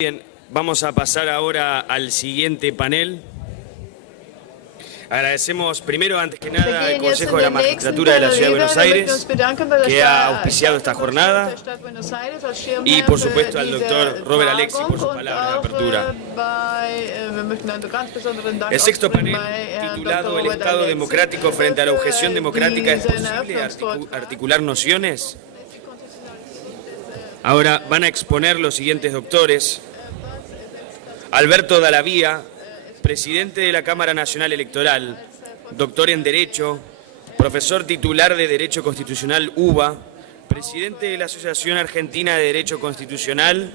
Bien, vamos a pasar ahora al siguiente panel. Agradecemos primero, antes que nada, al Consejo de la Magistratura de la Ciudad de Buenos Aires, que ha auspiciado esta jornada, y por supuesto al doctor Robert Alexi por sus palabras de apertura. El sexto panel, titulado El Estado Democrático frente a la objeción democrática, ¿es posible articular nociones? Ahora van a exponer los siguientes doctores: Alberto Dallavia, presidente de la Cámara Nacional Electoral, doctor en Derecho, profesor titular de Derecho Constitucional UBA, presidente de la Asociación Argentina de Derecho Constitucional,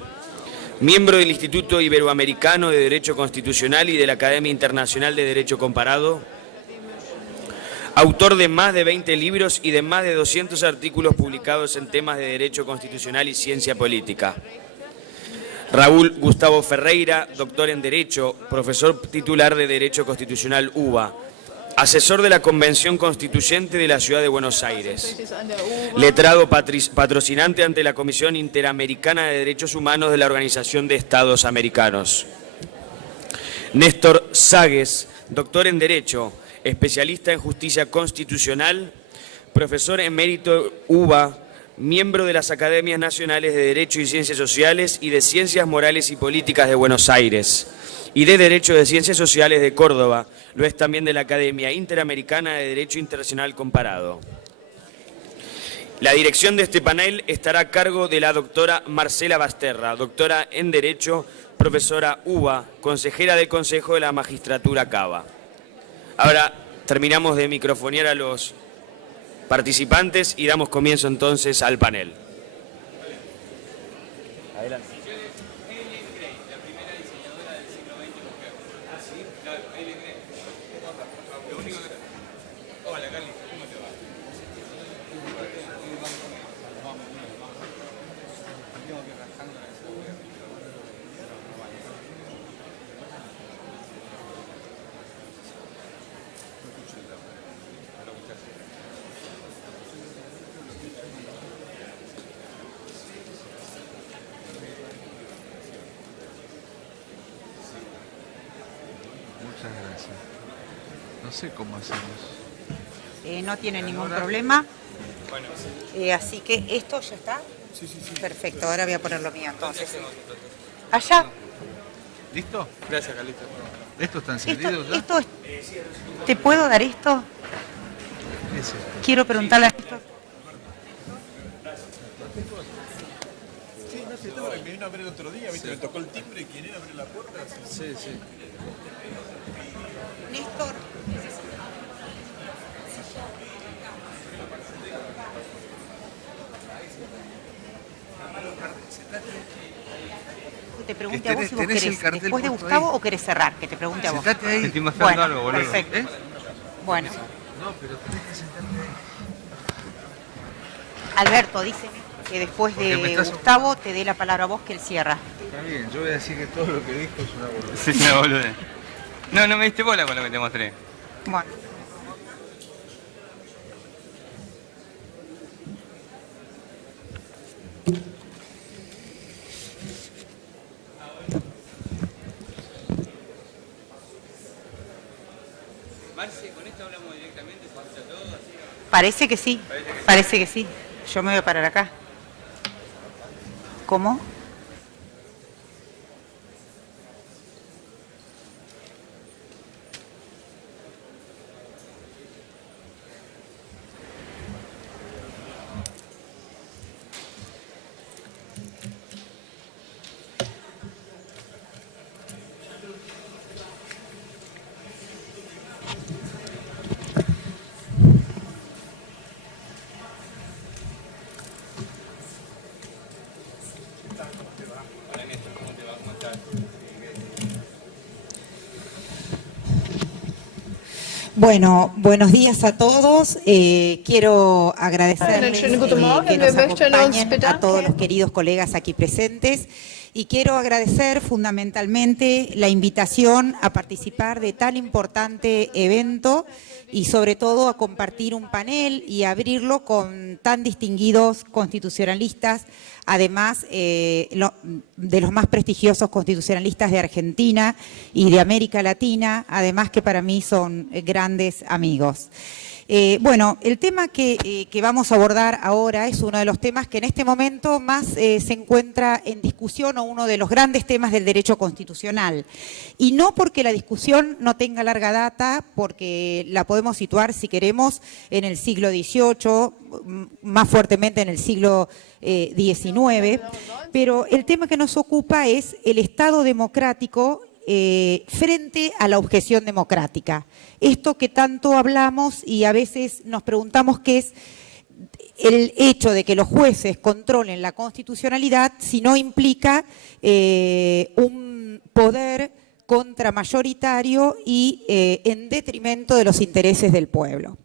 miembro del Instituto Iberoamericano de Derecho Constitucional y de la Academia Internacional de Derecho Comparado, autor de más de 20 libros y de más de 200 artículos publicados en temas de Derecho Constitucional y Ciencia Política. Raúl Gustavo Ferreira, doctor en Derecho, profesor titular de Derecho Constitucional UBA, asesor de la Convención Constituyente de la Ciudad de Buenos Aires, letrado patrocinante ante la Comisión Interamericana de Derechos Humanos de la Organización de Estados Americanos. Néstor Sagues, doctor en Derecho, especialista en Justicia Constitucional, profesor emérito UBA, miembro de las Academias Nacionales de Derecho y Ciencias Sociales y de Ciencias Morales y Políticas de Buenos Aires y de Derecho de Ciencias Sociales de Córdoba, lo es también de la Academia Interamericana de Derecho Internacional Comparado. La dirección de este panel estará a cargo de la doctora Marcela Basterra, doctora en Derecho, profesora UBA, consejera del Consejo de la Magistratura CABA. Ahora terminamos de microfonear a los participantes y damos comienzo entonces al panel. Adelante. No sé cómo hacemos. No tiene ningún problema. Así que esto ya está. Sí. Perfecto, ahora voy a poner lo mío entonces. Allá. ¿Listo? Gracias, Carlito. ¿Esto está encendido ya? ¿Te puedo dar esto? Ese. Quiero preguntarle a Néstor. Sí, no sé, estaba, me vino a ver el otro día, ¿viste? Me tocó el timbre y quién era abrir la puerta. Sí. Néstor. Que te pregunte a vos si vos querés después de Gustavo ahí, o querés cerrar, que te pregunte a vos. Sentate ahí. Estoy mostrando Bueno, algo, boludo. perfecto. Bueno. No, pero tenés que sentarte ahí. Alberto, dice que después de Gustavo te dé la palabra a vos que él cierra. Está bien, yo voy a decir que todo lo que dijo es una boludez. Sí, una boludez. No me diste bola con lo que te mostré. Bueno. Marce, con esto hablamos directamente, se escucha todo así. Parece que sí. Parece que sí. Yo me voy a parar acá. ¿Cómo? Bueno, buenos días a todos. Quiero agradecerles que nos acompañen a todos los queridos colegas aquí presentes y quiero agradecer fundamentalmente la invitación a participar de tan importante evento y sobre todo a compartir un panel y abrirlo con tan distinguidos constitucionalistas, además de los más prestigiosos constitucionalistas de Argentina y de América Latina, además que para mí son grandes amigos. Bueno, el tema que vamos a abordar ahora es uno de los temas que en este momento más se encuentra en discusión, o uno de los grandes temas del derecho constitucional. Y no porque la discusión no tenga larga data, porque la podemos situar, si queremos, en el siglo XVIII, más fuertemente en el siglo XIX, pero el tema que nos ocupa es el Estado democrático frente a la objeción democrática. Esto que tanto hablamos y a veces nos preguntamos qué es el hecho de que los jueces controlen la constitucionalidad si no implica un poder contramayoritario y en detrimento de los intereses del pueblo.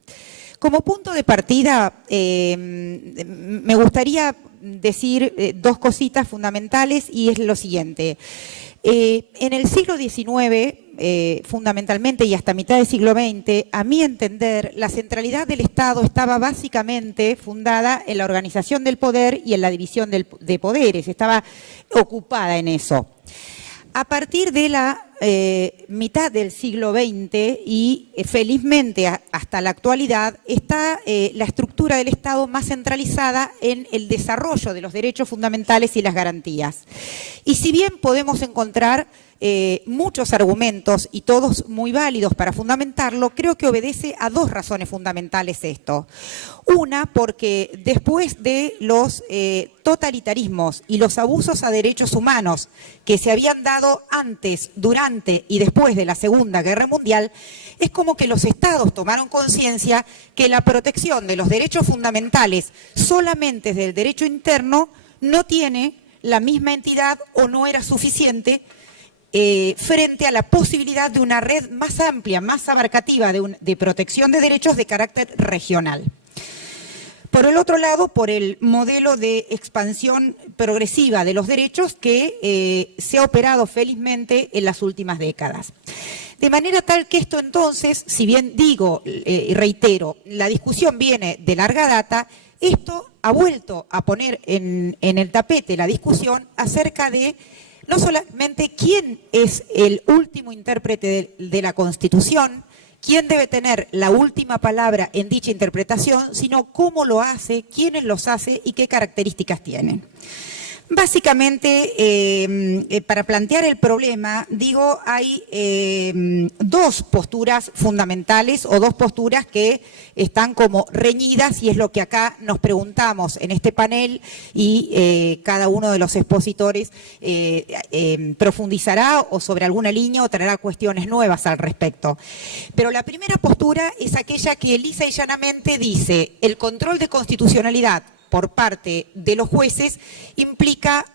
Como punto de partida, me gustaría decir dos cositas fundamentales, y es lo siguiente. En el siglo XIX, fundamentalmente, y hasta mitad del siglo XX, a mi entender, la centralidad del Estado estaba básicamente fundada en la organización del poder y en la división de poderes, estaba ocupada en eso. A partir de la mitad del siglo XX y felizmente hasta la actualidad está la estructura del Estado más centralizada en el desarrollo de los derechos fundamentales y las garantías. Y si bien podemos encontrar muchos argumentos y todos muy válidos para fundamentarlo, creo que obedece a dos razones fundamentales esto. Una, porque después de los totalitarismos y los abusos a derechos humanos que se habían dado antes, durante y después de la Segunda Guerra Mundial, es como que los estados tomaron conciencia que la protección de los derechos fundamentales solamente del derecho interno no tiene la misma entidad o no era suficiente frente a la posibilidad de una red más amplia, más abarcativa de protección de derechos de carácter regional. Por el otro lado, por el modelo de expansión progresiva de los derechos que se ha operado felizmente en las últimas décadas. De manera tal que esto entonces, si bien digo y reitero, la discusión viene de larga data, esto ha vuelto a poner en el tapete la discusión acerca de no solamente quién es el último intérprete de la Constitución, quién debe tener la última palabra en dicha interpretación, sino cómo lo hace, quiénes los hace y qué características tienen. Básicamente, para plantear el problema, digo, hay dos posturas fundamentales o dos posturas que están como reñidas, y es lo que acá nos preguntamos en este panel, y cada uno de los expositores profundizará o sobre alguna línea o traerá cuestiones nuevas al respecto. Pero la primera postura es aquella que lisa y llanamente dice: el control de constitucionalidad por parte de los jueces implica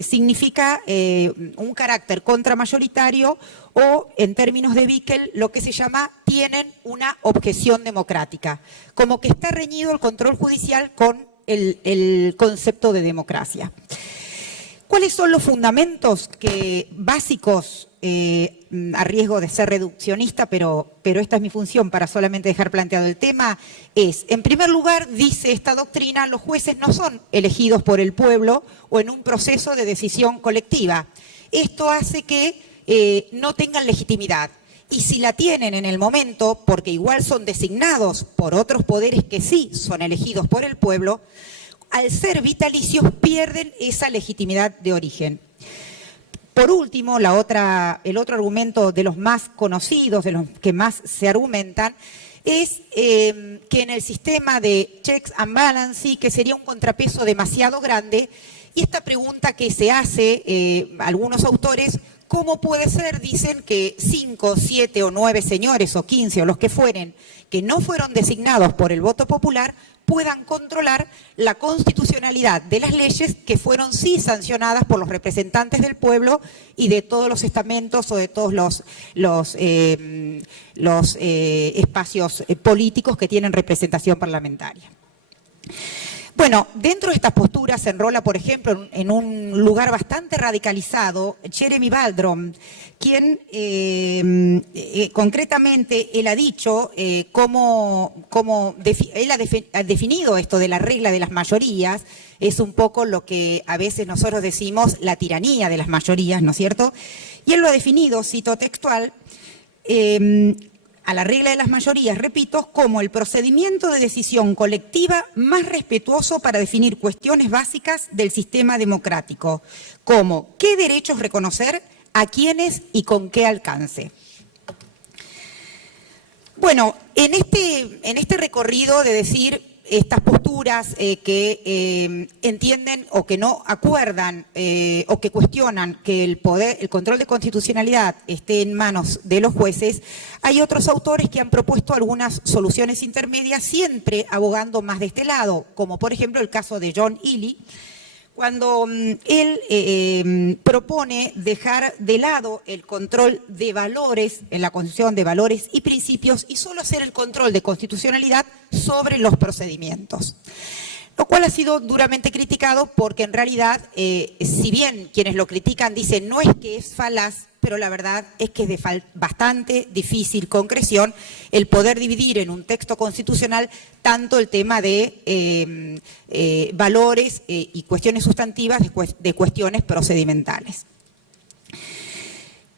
significa un carácter contramayoritario, o en términos de Bickel lo que se llama tienen una objeción democrática, como que está reñido el control judicial con el concepto de democracia. ¿Cuáles son los fundamentos básicos, a riesgo de ser reduccionista, pero esta es mi función para solamente dejar planteado el tema? En primer lugar, dice esta doctrina, los jueces no son elegidos por el pueblo o en un proceso de decisión colectiva. Esto hace que no tengan legitimidad. Y si la tienen en el momento, porque igual son designados por otros poderes que sí son elegidos por el pueblo, al ser vitalicios pierden esa legitimidad de origen. Por último, el otro argumento de los más conocidos, de los que más se argumentan, es que en el sistema de checks and balances, que sería un contrapeso demasiado grande, y esta pregunta que se hace algunos autores: ¿cómo puede ser, dicen, que 5, 7 o 9 señores, o 15 o los que fueren, que no fueron designados por el voto popular, puedan controlar la constitucionalidad de las leyes que fueron sí sancionadas por los representantes del pueblo y de todos los estamentos o de todos los espacios políticos que tienen representación parlamentaria? Bueno, dentro de estas posturas se enrola, por ejemplo, en un lugar bastante radicalizado, Jeremy Baldrom, quien concretamente él ha dicho él ha definido esto de la regla de las mayorías, es un poco lo que a veces nosotros decimos la tiranía de las mayorías, ¿no es cierto? Y él lo ha definido, cito textual, a la regla de las mayorías, repito, como el procedimiento de decisión colectiva más respetuoso para definir cuestiones básicas del sistema democrático, como qué derechos reconocer, a quiénes y con qué alcance. Bueno, en este recorrido de decir estas posturas que entienden o que no acuerdan o que cuestionan que el control de constitucionalidad esté en manos de los jueces, hay otros autores que han propuesto algunas soluciones intermedias, siempre abogando más de este lado, como por ejemplo el caso de John Ely, cuando él propone dejar de lado el control de valores en la Constitución, de valores y principios, y solo hacer el control de constitucionalidad sobre los procedimientos. Lo cual ha sido duramente criticado porque en realidad, si bien quienes lo critican dicen no es que es falaz, pero la verdad es que es de bastante difícil concreción el poder dividir en un texto constitucional tanto el tema de valores y cuestiones sustantivas de cuestiones procedimentales.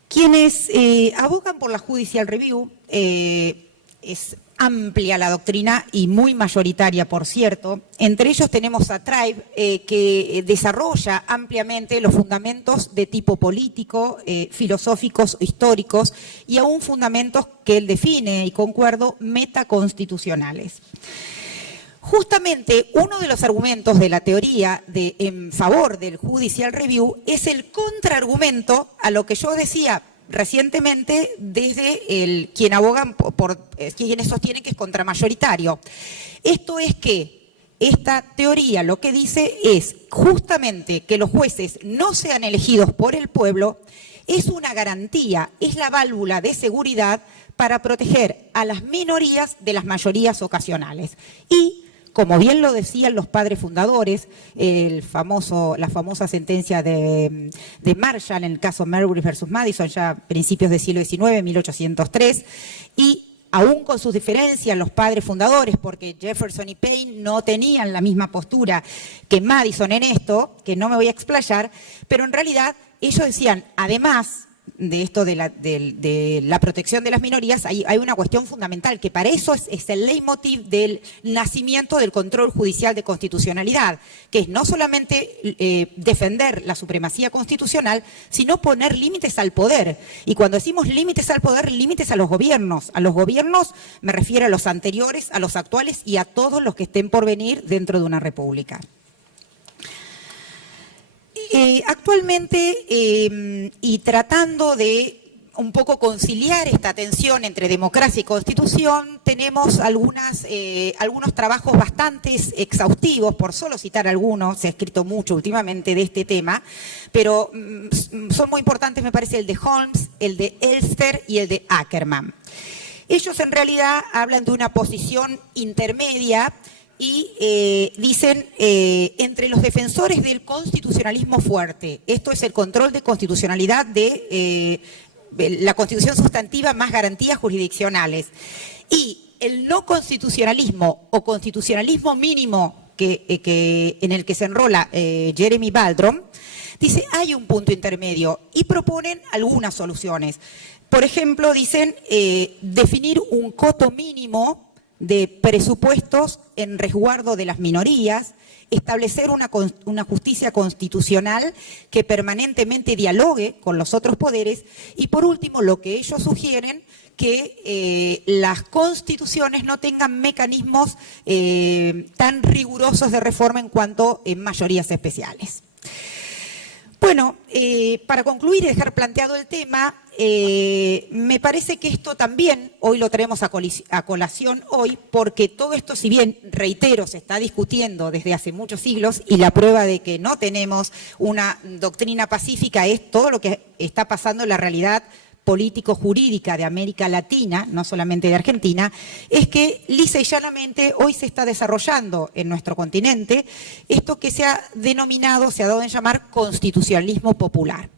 Quienes abogan por la Judicial Review, es amplia la doctrina y muy mayoritaria, por cierto. Entre ellos tenemos a Tribe, que desarrolla ampliamente los fundamentos de tipo político, filosóficos, históricos, y aún fundamentos que él define, y concuerdo, metaconstitucionales. Justamente uno de los argumentos de la teoría en favor del Judicial Review es el contraargumento a lo que yo decía recientemente desde quien abogan quienes sostienen que es contramayoritario. Esto es que esta teoría lo que dice es justamente que los jueces no sean elegidos por el pueblo, es una garantía, es la válvula de seguridad para proteger a las minorías de las mayorías ocasionales. Y como bien lo decían los padres fundadores, la famosa sentencia de Marshall en el caso Marbury versus Madison, ya a principios del siglo XIX, 1803, y aún con sus diferencias los padres fundadores, porque Jefferson y Paine no tenían la misma postura que Madison en esto, que no me voy a explayar, pero en realidad ellos decían, además de esto de la protección de las minorías, hay una cuestión fundamental, que para eso es el leitmotiv del nacimiento del control judicial de constitucionalidad, que es no solamente defender la supremacía constitucional, sino poner límites al poder. Y cuando decimos límites al poder, límites a los gobiernos. A los gobiernos me refiero a los anteriores, a los actuales y a todos los que estén por venir dentro de una república. Actualmente, y tratando de un poco conciliar esta tensión entre democracia y constitución, tenemos algunos trabajos bastante exhaustivos, por solo citar algunos, se ha escrito mucho últimamente de este tema, pero son muy importantes, me parece, el de Holmes, el de Elster y el de Ackerman. Ellos en realidad hablan de una posición intermedia y dicen, entre los defensores del constitucionalismo fuerte, esto es el control de constitucionalidad de la constitución sustantiva más garantías jurisdiccionales, y el no constitucionalismo o constitucionalismo mínimo en el que se enrola Jeremy Baldrom, dice, hay un punto intermedio y proponen algunas soluciones. Por ejemplo, dicen definir un coto mínimo de presupuestos en resguardo de las minorías, establecer una justicia constitucional que permanentemente dialogue con los otros poderes y, por último, lo que ellos sugieren, que las constituciones no tengan mecanismos tan rigurosos de reforma en cuanto a mayorías especiales. Bueno, para concluir y dejar planteado el tema, me parece que esto también hoy lo traemos a colación hoy, porque todo esto, si bien, reitero, se está discutiendo desde hace muchos siglos, y la prueba de que no tenemos una doctrina pacífica es todo lo que está pasando en la realidad político-jurídica de América Latina, no solamente de Argentina, es que lisa y llanamente hoy se está desarrollando en nuestro continente esto que se ha denominado, se ha dado en llamar constitucionalismo popular.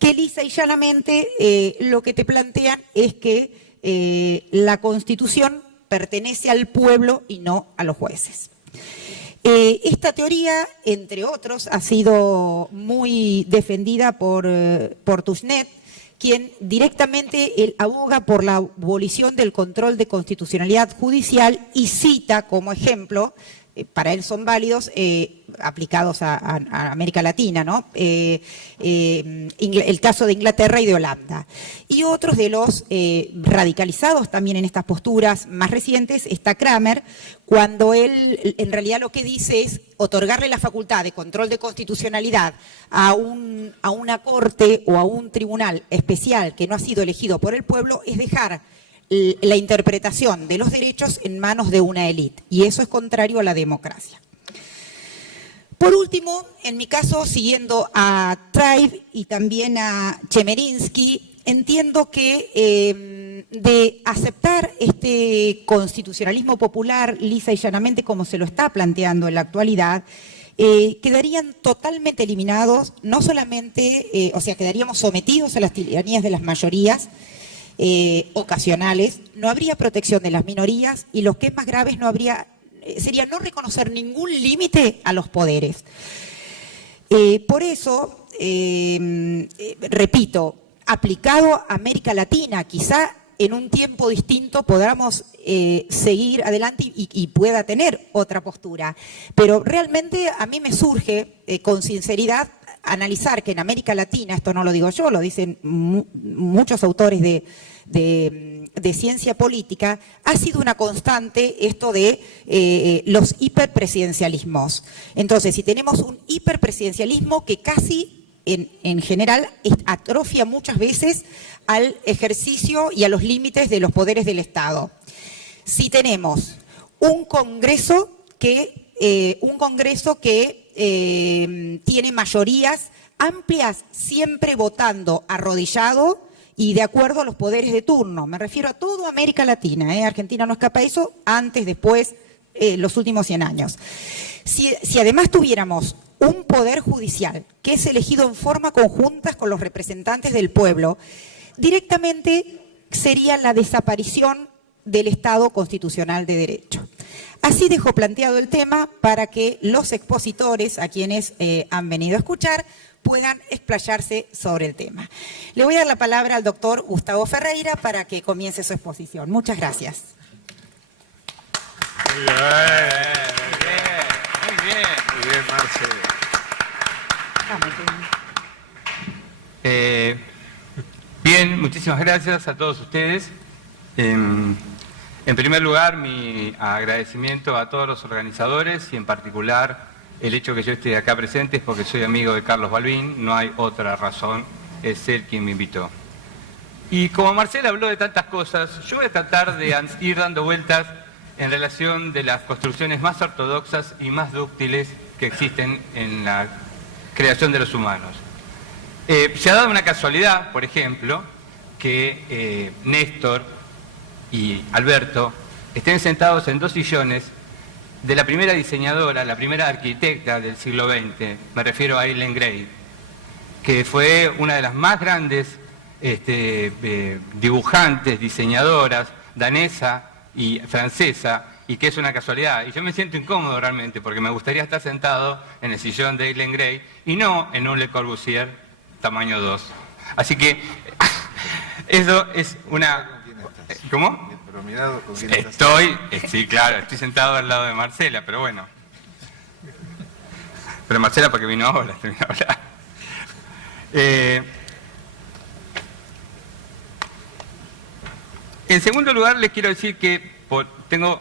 Que lisa y llanamente lo que te plantean es que la Constitución pertenece al pueblo y no a los jueces. Esta teoría, entre otros, ha sido muy defendida por Tushnet, quien directamente aboga por la abolición del control de constitucionalidad judicial y cita como ejemplo, para él son válidos, aplicados a América Latina, ¿no? El caso de Inglaterra y de Holanda. Y otros de los radicalizados también en estas posturas más recientes está Kramer, cuando él en realidad lo que dice es otorgarle la facultad de control de constitucionalidad a una corte o a un tribunal especial que no ha sido elegido por el pueblo, es dejar la interpretación de los derechos en manos de una élite, y eso es contrario a la democracia. Por último, en mi caso, siguiendo a Tribe y también a Chemerinsky, entiendo que de aceptar este constitucionalismo popular lisa y llanamente como se lo está planteando en la actualidad, quedarían totalmente eliminados, no solamente, o sea, quedaríamos sometidos a las tiranías de las mayorías, ocasionales, no habría protección de las minorías y lo que es más grave sería no reconocer ningún límite a los poderes. Por eso, repito, aplicado a América Latina, quizá en un tiempo distinto podamos seguir adelante y pueda tener otra postura. Pero realmente a mí me surge con sinceridad analizar que en América Latina, esto no lo digo yo, lo dicen muchos autores de ciencia política, ha sido una constante esto de los hiperpresidencialismos. Entonces, si tenemos un hiperpresidencialismo que casi en general atrofia muchas veces al ejercicio y a los límites de los poderes del Estado. Si tenemos un Congreso que tiene mayorías amplias, siempre votando arrodillado y de acuerdo a los poderes de turno. Me refiero a toda América Latina, Argentina no escapa a eso, antes, después, los últimos 100 años. Si además tuviéramos un poder judicial que es elegido en forma conjunta con los representantes del pueblo, directamente sería la desaparición del Estado constitucional de derecho. Así dejo planteado el tema para que los expositores, a quienes han venido a escuchar, puedan explayarse sobre el tema. Le voy a dar la palabra al doctor Gustavo Ferreira para que comience su exposición. Muchas gracias. Muy bien, Marcelo. Bien, muchísimas gracias a todos ustedes. En primer lugar, mi agradecimiento a todos los organizadores y en particular el hecho que yo esté acá presente es porque soy amigo de Carlos Balbín, no hay otra razón, es él quien me invitó. Y como Marcela habló de tantas cosas, yo voy a tratar de ir dando vueltas en relación de las construcciones más ortodoxas y más dúctiles que existen en la creación de los humanos. Se ha dado una casualidad, por ejemplo, que Néstor y Alberto estén sentados en 2 sillones de la primera diseñadora, la primera arquitecta del siglo XX, me refiero a Eileen Gray, que fue una de las más grandes dibujantes, diseñadoras, danesa y francesa, y que es una casualidad. Y yo me siento incómodo realmente, porque me gustaría estar sentado en el sillón de Eileen Gray y no en un Le Corbusier tamaño 2. Así que eso es una... ¿Cómo? Pero mirado con quién estás. Sí, claro, estoy sentado al lado de Marcela, pero bueno. Pero Marcela porque vino ahora, terminó de hablar. En segundo lugar, les quiero decir que tengo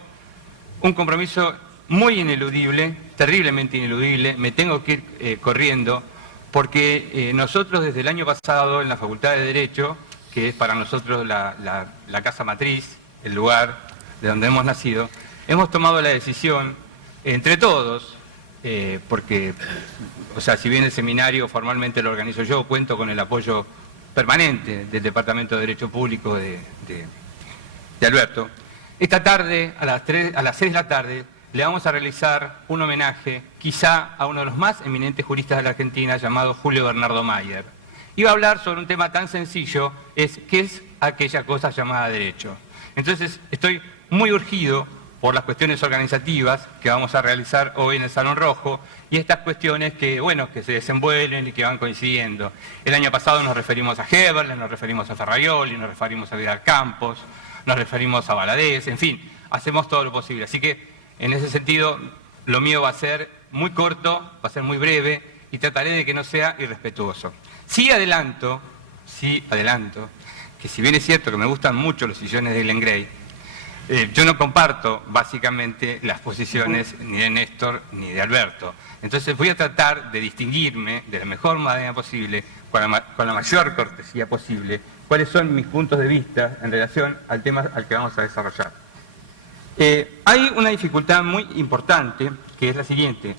un compromiso muy ineludible, terriblemente ineludible, me tengo que ir corriendo, porque nosotros desde el año pasado en la Facultad de Derecho, que es para nosotros la casa matriz, el lugar de donde hemos nacido, hemos tomado la decisión, entre todos, porque, o sea, si bien el seminario formalmente lo organizo yo, cuento con el apoyo permanente del Departamento de Derecho Público de Alberto. Esta tarde, a las 6 de la tarde, le vamos a realizar un homenaje quizá a uno de los más eminentes juristas de la Argentina, llamado Julio Bernardo Mayer. Iba a hablar sobre un tema tan sencillo, ¿qué es aquella cosa llamada derecho? Entonces, estoy muy urgido por las cuestiones organizativas que vamos a realizar hoy en el Salón Rojo y estas cuestiones que, bueno, que se desenvuelven y que van coincidiendo. El año pasado nos referimos a Heberle, nos referimos a Ferraioli, nos referimos a Vidal Campos, nos referimos a Valadez, en fin, hacemos todo lo posible. Así que, en ese sentido, lo mío va a ser muy corto, va a ser muy breve y trataré de que no sea irrespetuoso. Sí adelanto, que si bien es cierto que me gustan mucho los sillones de Glenn Gray, yo no comparto básicamente las posiciones ni de Néstor ni de Alberto. Entonces voy a tratar de distinguirme de la mejor manera posible, con la mayor cortesía posible, cuáles son mis puntos de vista en relación al tema al que vamos a desarrollar. Hay una dificultad muy importante, que es la siguiente.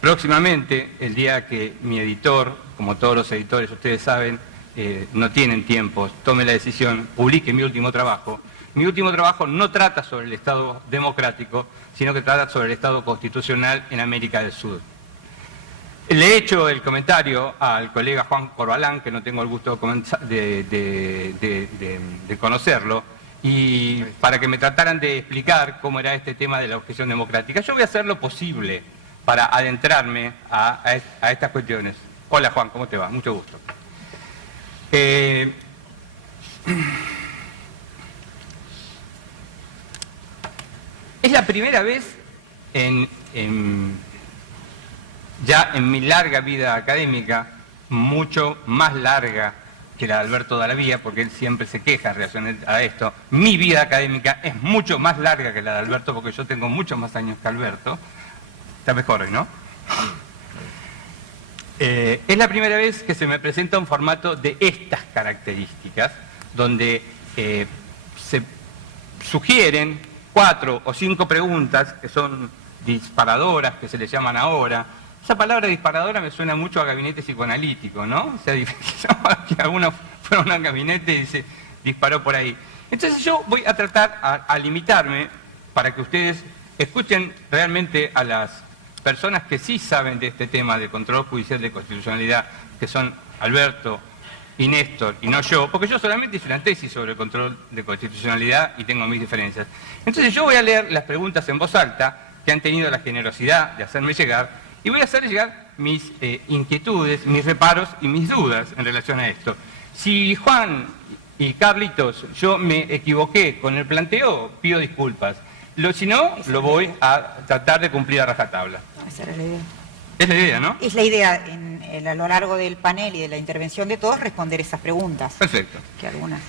Próximamente, el día que mi editor, como todos los editores, ustedes saben, no tienen tiempo, tome la decisión, publique mi último trabajo. Mi último trabajo no trata sobre el Estado democrático, sino que trata sobre el Estado constitucional en América del Sur. Le he hecho el comentario al colega Juan Corbalán, que no tengo el gusto de conocerlo, y para que me trataran de explicar cómo era este tema de la objeción democrática. Yo voy a hacer lo posible para adentrarme a estas cuestiones. Hola Juan, ¿cómo te va? Mucho gusto. Es la primera vez ya en mi larga vida académica, mucho más larga que la de Alberto Dallavía, porque él siempre se queja en relación a esto. Mi vida académica es mucho más larga que la de Alberto, porque yo tengo muchos más años que Alberto. Está mejor hoy, ¿no? Es la primera vez que se me presenta un formato de estas características, donde se sugieren 4 o 5 preguntas que son disparadoras, que se les llaman ahora. Esa palabra disparadora me suena mucho a gabinete psicoanalítico, ¿no? O sea, que alguno fuera a un gabinete y se disparó por ahí. Entonces yo voy a tratar a limitarme para que ustedes escuchen realmente a las personas que sí saben de este tema de control judicial de constitucionalidad, que son Alberto y Néstor, y no yo, porque yo solamente hice una tesis sobre el control de constitucionalidad y tengo mis diferencias. Entonces yo voy a leer las preguntas en voz alta, que han tenido la generosidad de hacerme llegar, y voy a hacer llegar mis inquietudes, mis reparos y mis dudas en relación a esto. Si Juan y Carlitos, yo me equivoqué con el planteo, pido disculpas. Si no, lo voy a tratar de cumplir a rajatabla. Esa era la idea. Es la idea, ¿no? Es la idea, a lo largo del panel y de la intervención de todos, responder esas preguntas. Perfecto. Que algunas...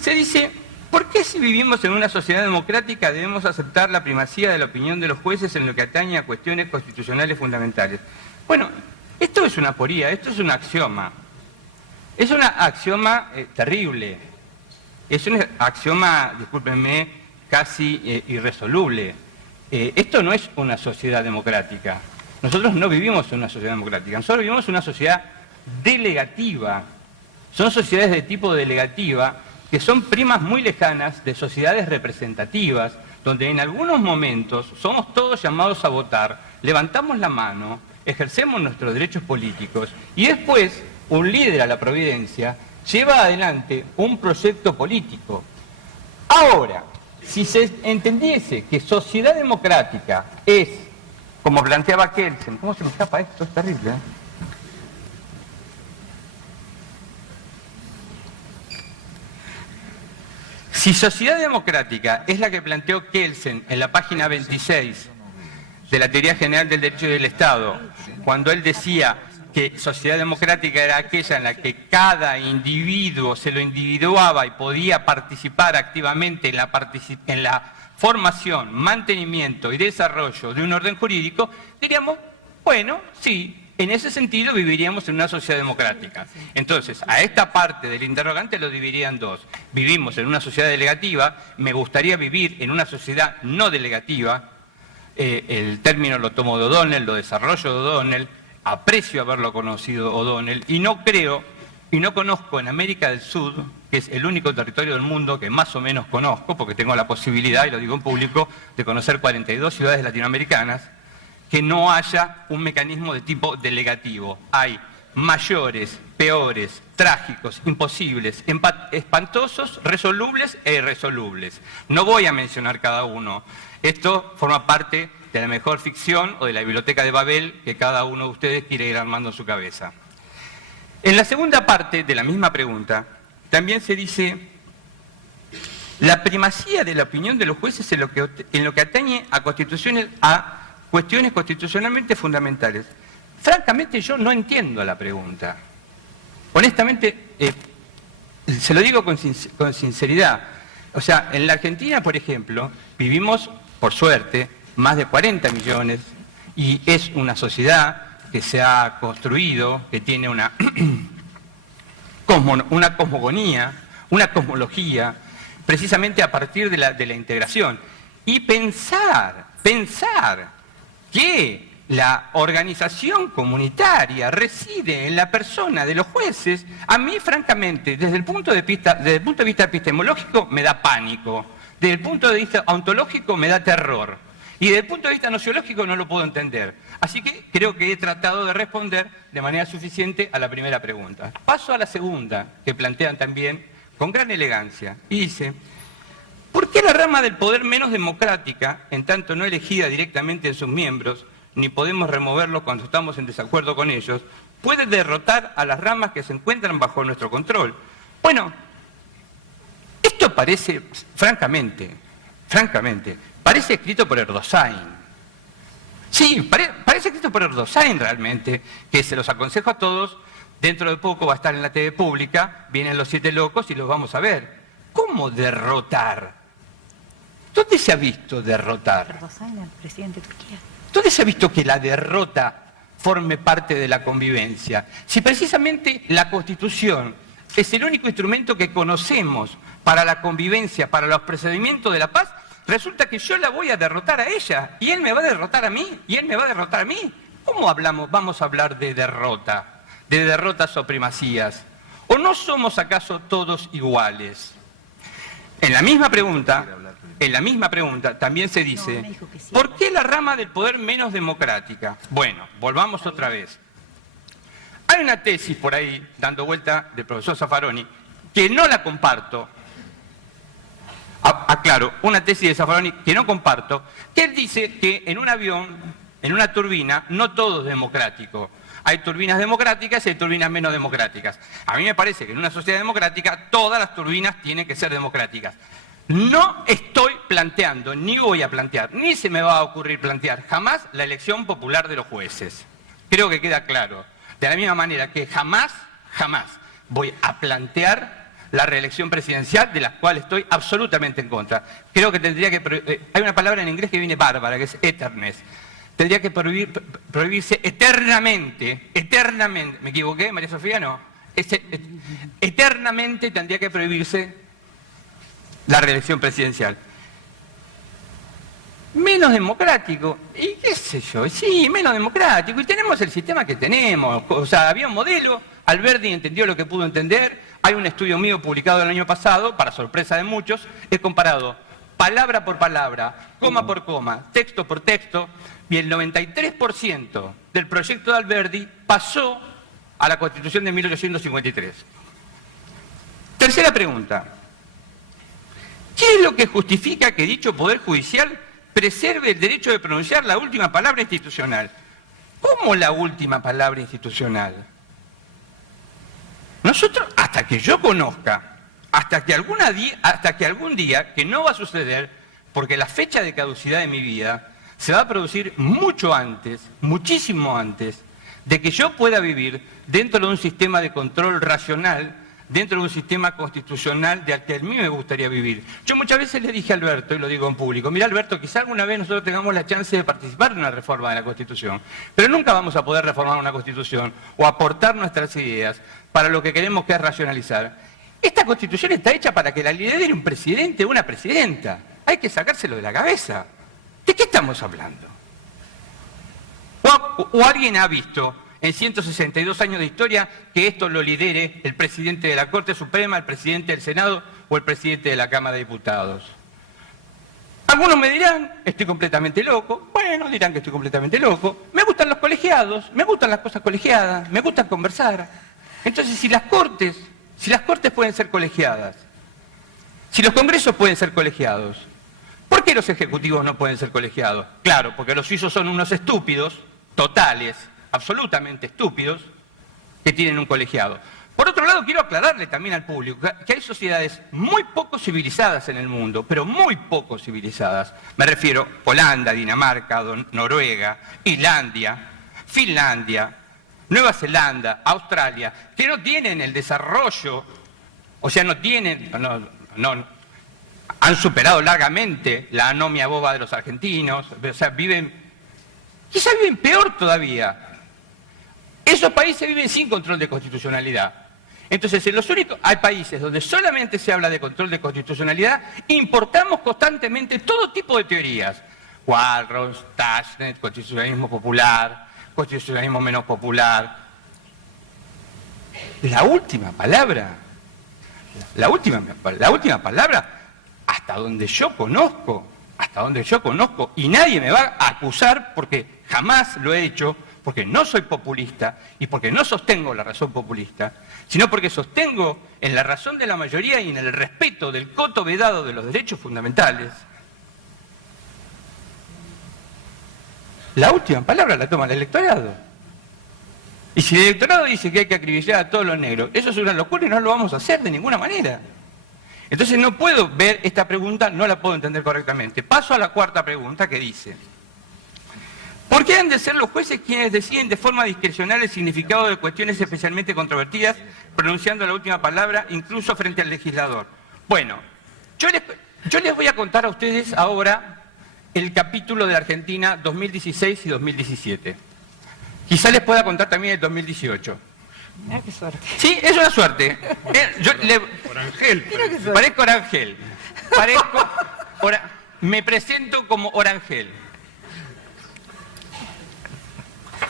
Se dice, ¿por qué si vivimos en una sociedad democrática debemos aceptar la primacía de la opinión de los jueces en lo que atañe a cuestiones constitucionales fundamentales? Bueno, esto es una aporía, esto es un axioma. Es un axioma terrible. Es un axioma, discúlpenme, casi irresoluble. Esto no es una sociedad democrática. Nosotros no vivimos en una sociedad democrática. Nosotros vivimos en una sociedad delegativa. Son sociedades de tipo delegativa que son primas muy lejanas de sociedades representativas, donde en algunos momentos somos todos llamados a votar, levantamos la mano, ejercemos nuestros derechos políticos y después un líder a la providencia lleva adelante un proyecto político. Ahora, si se entendiese que sociedad democrática es, como planteaba Kelsen, ¿cómo se me escapa esto? Es terrible, ¿eh? Si sociedad democrática es la que planteó Kelsen en la página 26 de la Teoría General del Derecho y del Estado, cuando él decía que sociedad democrática era aquella en la que cada individuo se lo individuaba y podía participar activamente en la formación, mantenimiento y desarrollo de un orden jurídico, diríamos, bueno, sí, en ese sentido viviríamos en una sociedad democrática. Entonces, a esta parte del interrogante lo dividiría en dos. Vivimos en una sociedad delegativa, me gustaría vivir en una sociedad no delegativa, el término lo tomo de O'Donnell, lo desarrollo de O'Donnell, aprecio haberlo conocido O'Donnell, y no creo, y no conozco en América del Sur, que es el único territorio del mundo que más o menos conozco, porque tengo la posibilidad, y lo digo en público, de conocer 42 ciudades latinoamericanas, que no haya un mecanismo de tipo delegativo. Hay mayores, peores, trágicos, imposibles, espantosos, resolubles e irresolubles. No voy a mencionar cada uno. Esto forma parte de la mejor ficción o de la biblioteca de Babel que cada uno de ustedes quiere ir armando en su cabeza. En la segunda parte de la misma pregunta, también se dice la primacía de la opinión de los jueces en lo que atañe a cuestiones constitucionalmente fundamentales. Francamente, yo no entiendo la pregunta. Honestamente, se lo digo con sinceridad. O sea, en la Argentina, por ejemplo, vivimos, por suerte, más de 40 millones, y es una sociedad que se ha construido, que tiene una cosmogonía, una cosmología, precisamente a partir de la integración. Y pensar que la organización comunitaria reside en la persona de los jueces, a mí, francamente, desde el punto de vista epistemológico, me da pánico. Desde el punto de vista ontológico, me da terror. Y desde el punto de vista nociológico, no lo puedo entender. Así que creo que he tratado de responder de manera suficiente a la primera pregunta. Paso a la segunda, que plantean también con gran elegancia. Y dice: ¿por qué la rama del poder menos democrática, en tanto no elegida directamente en sus miembros, ni podemos removerlos cuando estamos en desacuerdo con ellos, puede derrotar a las ramas que se encuentran bajo nuestro control? Bueno, esto parece, francamente, parece escrito por Erdosheim. Sí, parece escrito por Erdosheim realmente, que se los aconsejo a todos. Dentro de poco va a estar en la TV pública, vienen los 7 locos y los vamos a ver. ¿Cómo derrotar? ¿Dónde se ha visto derrotar? Erdosheim, el presidente de Turquía. ¿Dónde se ha visto que la derrota forme parte de la convivencia? Si precisamente la Constitución es el único instrumento que conocemos para la convivencia, para los procedimientos de la paz, resulta que yo la voy a derrotar a ella, y él me va a derrotar a mí, y él me va a derrotar a mí. ¿Cómo vamos a hablar de derrotas o primacías? ¿O no somos acaso todos iguales? En la misma pregunta también se dice: ¿por qué la rama del poder menos democrática? Bueno, volvamos otra vez. Hay una tesis por ahí dando vuelta del profesor Zaffaroni que no la comparto. Aclaro, una tesis de Zaffaroni que no comparto, que él dice que en un avión, en una turbina, no todo es democrático. Hay turbinas democráticas y hay turbinas menos democráticas. A mí me parece que en una sociedad democrática todas las turbinas tienen que ser democráticas. No estoy planteando, ni voy a plantear, ni se me va a ocurrir plantear jamás la elección popular de los jueces. Creo que queda claro. De la misma manera que jamás voy a plantear la reelección presidencial, de la cual estoy absolutamente en contra. Creo que tendría que... hay una palabra en inglés que viene bárbara, que es eterness. Tendría que prohibirse eternamente. ¿Me equivoqué, María Sofía? No. Eternamente tendría que prohibirse la reelección presidencial. Menos democrático, y qué sé yo, sí, menos democrático, y tenemos el sistema que tenemos. O sea, había un modelo, Alberdi entendió lo que pudo entender. Hay un estudio mío publicado el año pasado, para sorpresa de muchos, he comparado palabra por palabra, coma por coma, texto por texto, y el 93% del proyecto de Alberdi pasó a la Constitución de 1853. Tercera pregunta: ¿qué es lo que justifica que dicho Poder Judicial preserve el derecho de pronunciar la última palabra institucional? ¿Cómo la última palabra institucional? Nosotros, hasta que yo conozca, hasta que algún día, que no va a suceder, porque la fecha de caducidad de mi vida se va a producir mucho antes, muchísimo antes, de que yo pueda vivir dentro de un sistema de control racional, dentro de un sistema constitucional del que a mí me gustaría vivir. Yo muchas veces le dije a Alberto, y lo digo en público: mira, Alberto, quizá alguna vez nosotros tengamos la chance de participar en una reforma de la Constitución, pero nunca vamos a poder reformar una Constitución o aportar nuestras ideas para lo que queremos, que es racionalizar. Esta Constitución está hecha para que la lidere un presidente o una presidenta. Hay que sacárselo de la cabeza. ¿De qué estamos hablando? ¿O alguien ha visto en 162 años de historia que esto lo lidere el presidente de la Corte Suprema, el presidente del Senado o el presidente de la Cámara de Diputados. Algunos me dirán, estoy completamente loco. Bueno, dirán que estoy completamente loco. Me gustan los colegiados, me gustan las cosas colegiadas, me gustan conversar. Entonces, si las cortes pueden ser colegiadas, si los congresos pueden ser colegiados, ¿por qué los ejecutivos no pueden ser colegiados? Claro, porque los suizos son unos estúpidos, totales, absolutamente estúpidos, que tienen un colegiado. Por otro lado, quiero aclararle también al público que hay sociedades muy poco civilizadas en el mundo, pero muy poco civilizadas. Me refiero a Holanda, Dinamarca, Noruega, Islandia, Finlandia, Nueva Zelanda, Australia, que no tienen el desarrollo, o sea, han superado largamente la anomia boba de los argentinos, o sea, quizás viven peor todavía. Esos países viven sin control de constitucionalidad. Entonces, hay países donde solamente se habla de control de constitucionalidad, importamos constantemente todo tipo de teorías. Walras, Tashnet, constitucionalismo popular, constitucionalismo menos popular. La última palabra, hasta donde yo conozco, y nadie me va a acusar porque jamás lo he hecho, porque no soy populista y porque no sostengo la razón populista, sino porque sostengo en la razón de la mayoría y en el respeto del coto vedado de los derechos fundamentales. La última palabra la toma el electorado. Y si el electorado dice que hay que acribillar a todos los negros, eso es una locura y no lo vamos a hacer de ninguna manera. Entonces no puedo ver esta pregunta, no la puedo entender correctamente. Paso a la cuarta pregunta que dice: ¿por qué han de ser los jueces quienes deciden de forma discrecional el significado de cuestiones especialmente controvertidas, pronunciando la última palabra incluso frente al legislador? Bueno, yo les voy a contar a ustedes ahora el capítulo de Argentina 2016 y 2017. Quizá les pueda contar también el 2018. Mira qué suerte. Sí, es una suerte. Orangel. Parezco Orangel. Me presento como Orangel.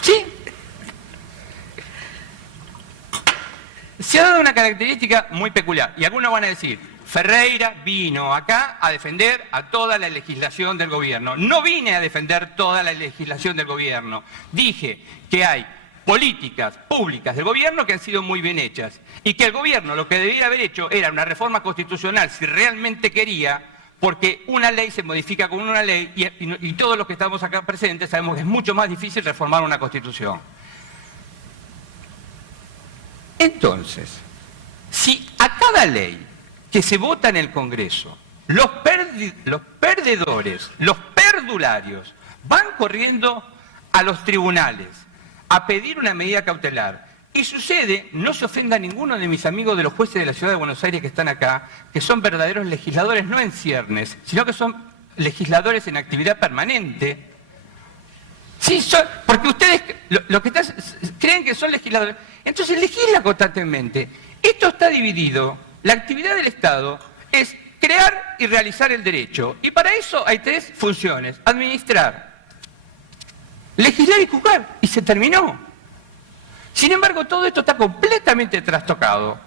Sí. Se ha dado una característica muy peculiar. Y algunos van a decir, Ferreira vino acá a defender a toda la legislación del gobierno. No vine a defender toda la legislación del gobierno. Dije que hay políticas públicas del gobierno que han sido muy bien hechas. Y que el gobierno lo que debía haber hecho era una reforma constitucional si realmente quería, porque una ley se modifica con una ley y todos los que estamos acá presentes sabemos que es mucho más difícil reformar una constitución. Entonces, si a cada ley que se vota en el Congreso, los perdedores, los perdularios, van corriendo a los tribunales a pedir una medida cautelar, y sucede, no se ofenda a ninguno de mis amigos de los jueces de la Ciudad de Buenos Aires que están acá, que son verdaderos legisladores no en ciernes, sino que son legisladores en actividad permanente. Sí, porque ustedes creen que son legisladores, entonces legislan constantemente. Esto está dividido. La actividad del Estado es crear y realizar el derecho, y para eso hay tres funciones: administrar, legislar y juzgar, y se terminó. Sin embargo, todo esto está completamente trastocado,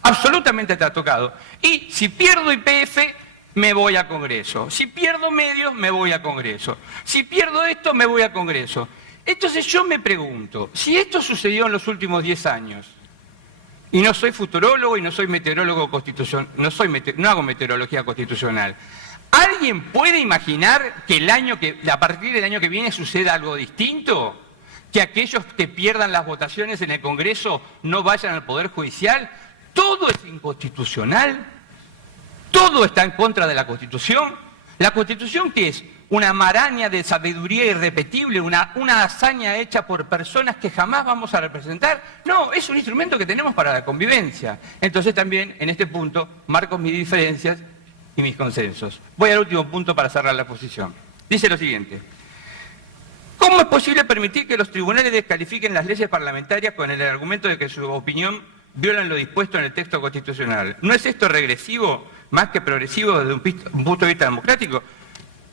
absolutamente trastocado. Y si pierdo YPF, me voy a Congreso. Si pierdo medios, me voy a Congreso. Si pierdo esto, me voy a Congreso. Entonces yo me pregunto, si esto sucedió en los últimos 10 años, y no soy futurólogo y no soy meteorólogo constitucional, no hago meteorología constitucional, ¿alguien puede imaginar que a partir del año que viene suceda algo distinto? ¿Que aquellos que pierdan las votaciones en el Congreso no vayan al Poder Judicial? Todo es inconstitucional, todo está en contra de la Constitución. La Constitución, ¿qué es? Una maraña de sabiduría irrepetible, una hazaña hecha por personas que jamás vamos a representar. No, es un instrumento que tenemos para la convivencia. Entonces también, en este punto, marco mis diferencias y mis consensos. Voy al último punto para cerrar la exposición. Dice lo siguiente: ¿cómo es posible permitir que los tribunales descalifiquen las leyes parlamentarias con el argumento de que su opinión violan lo dispuesto en el texto constitucional? ¿No es esto regresivo más que progresivo desde un punto de vista democrático?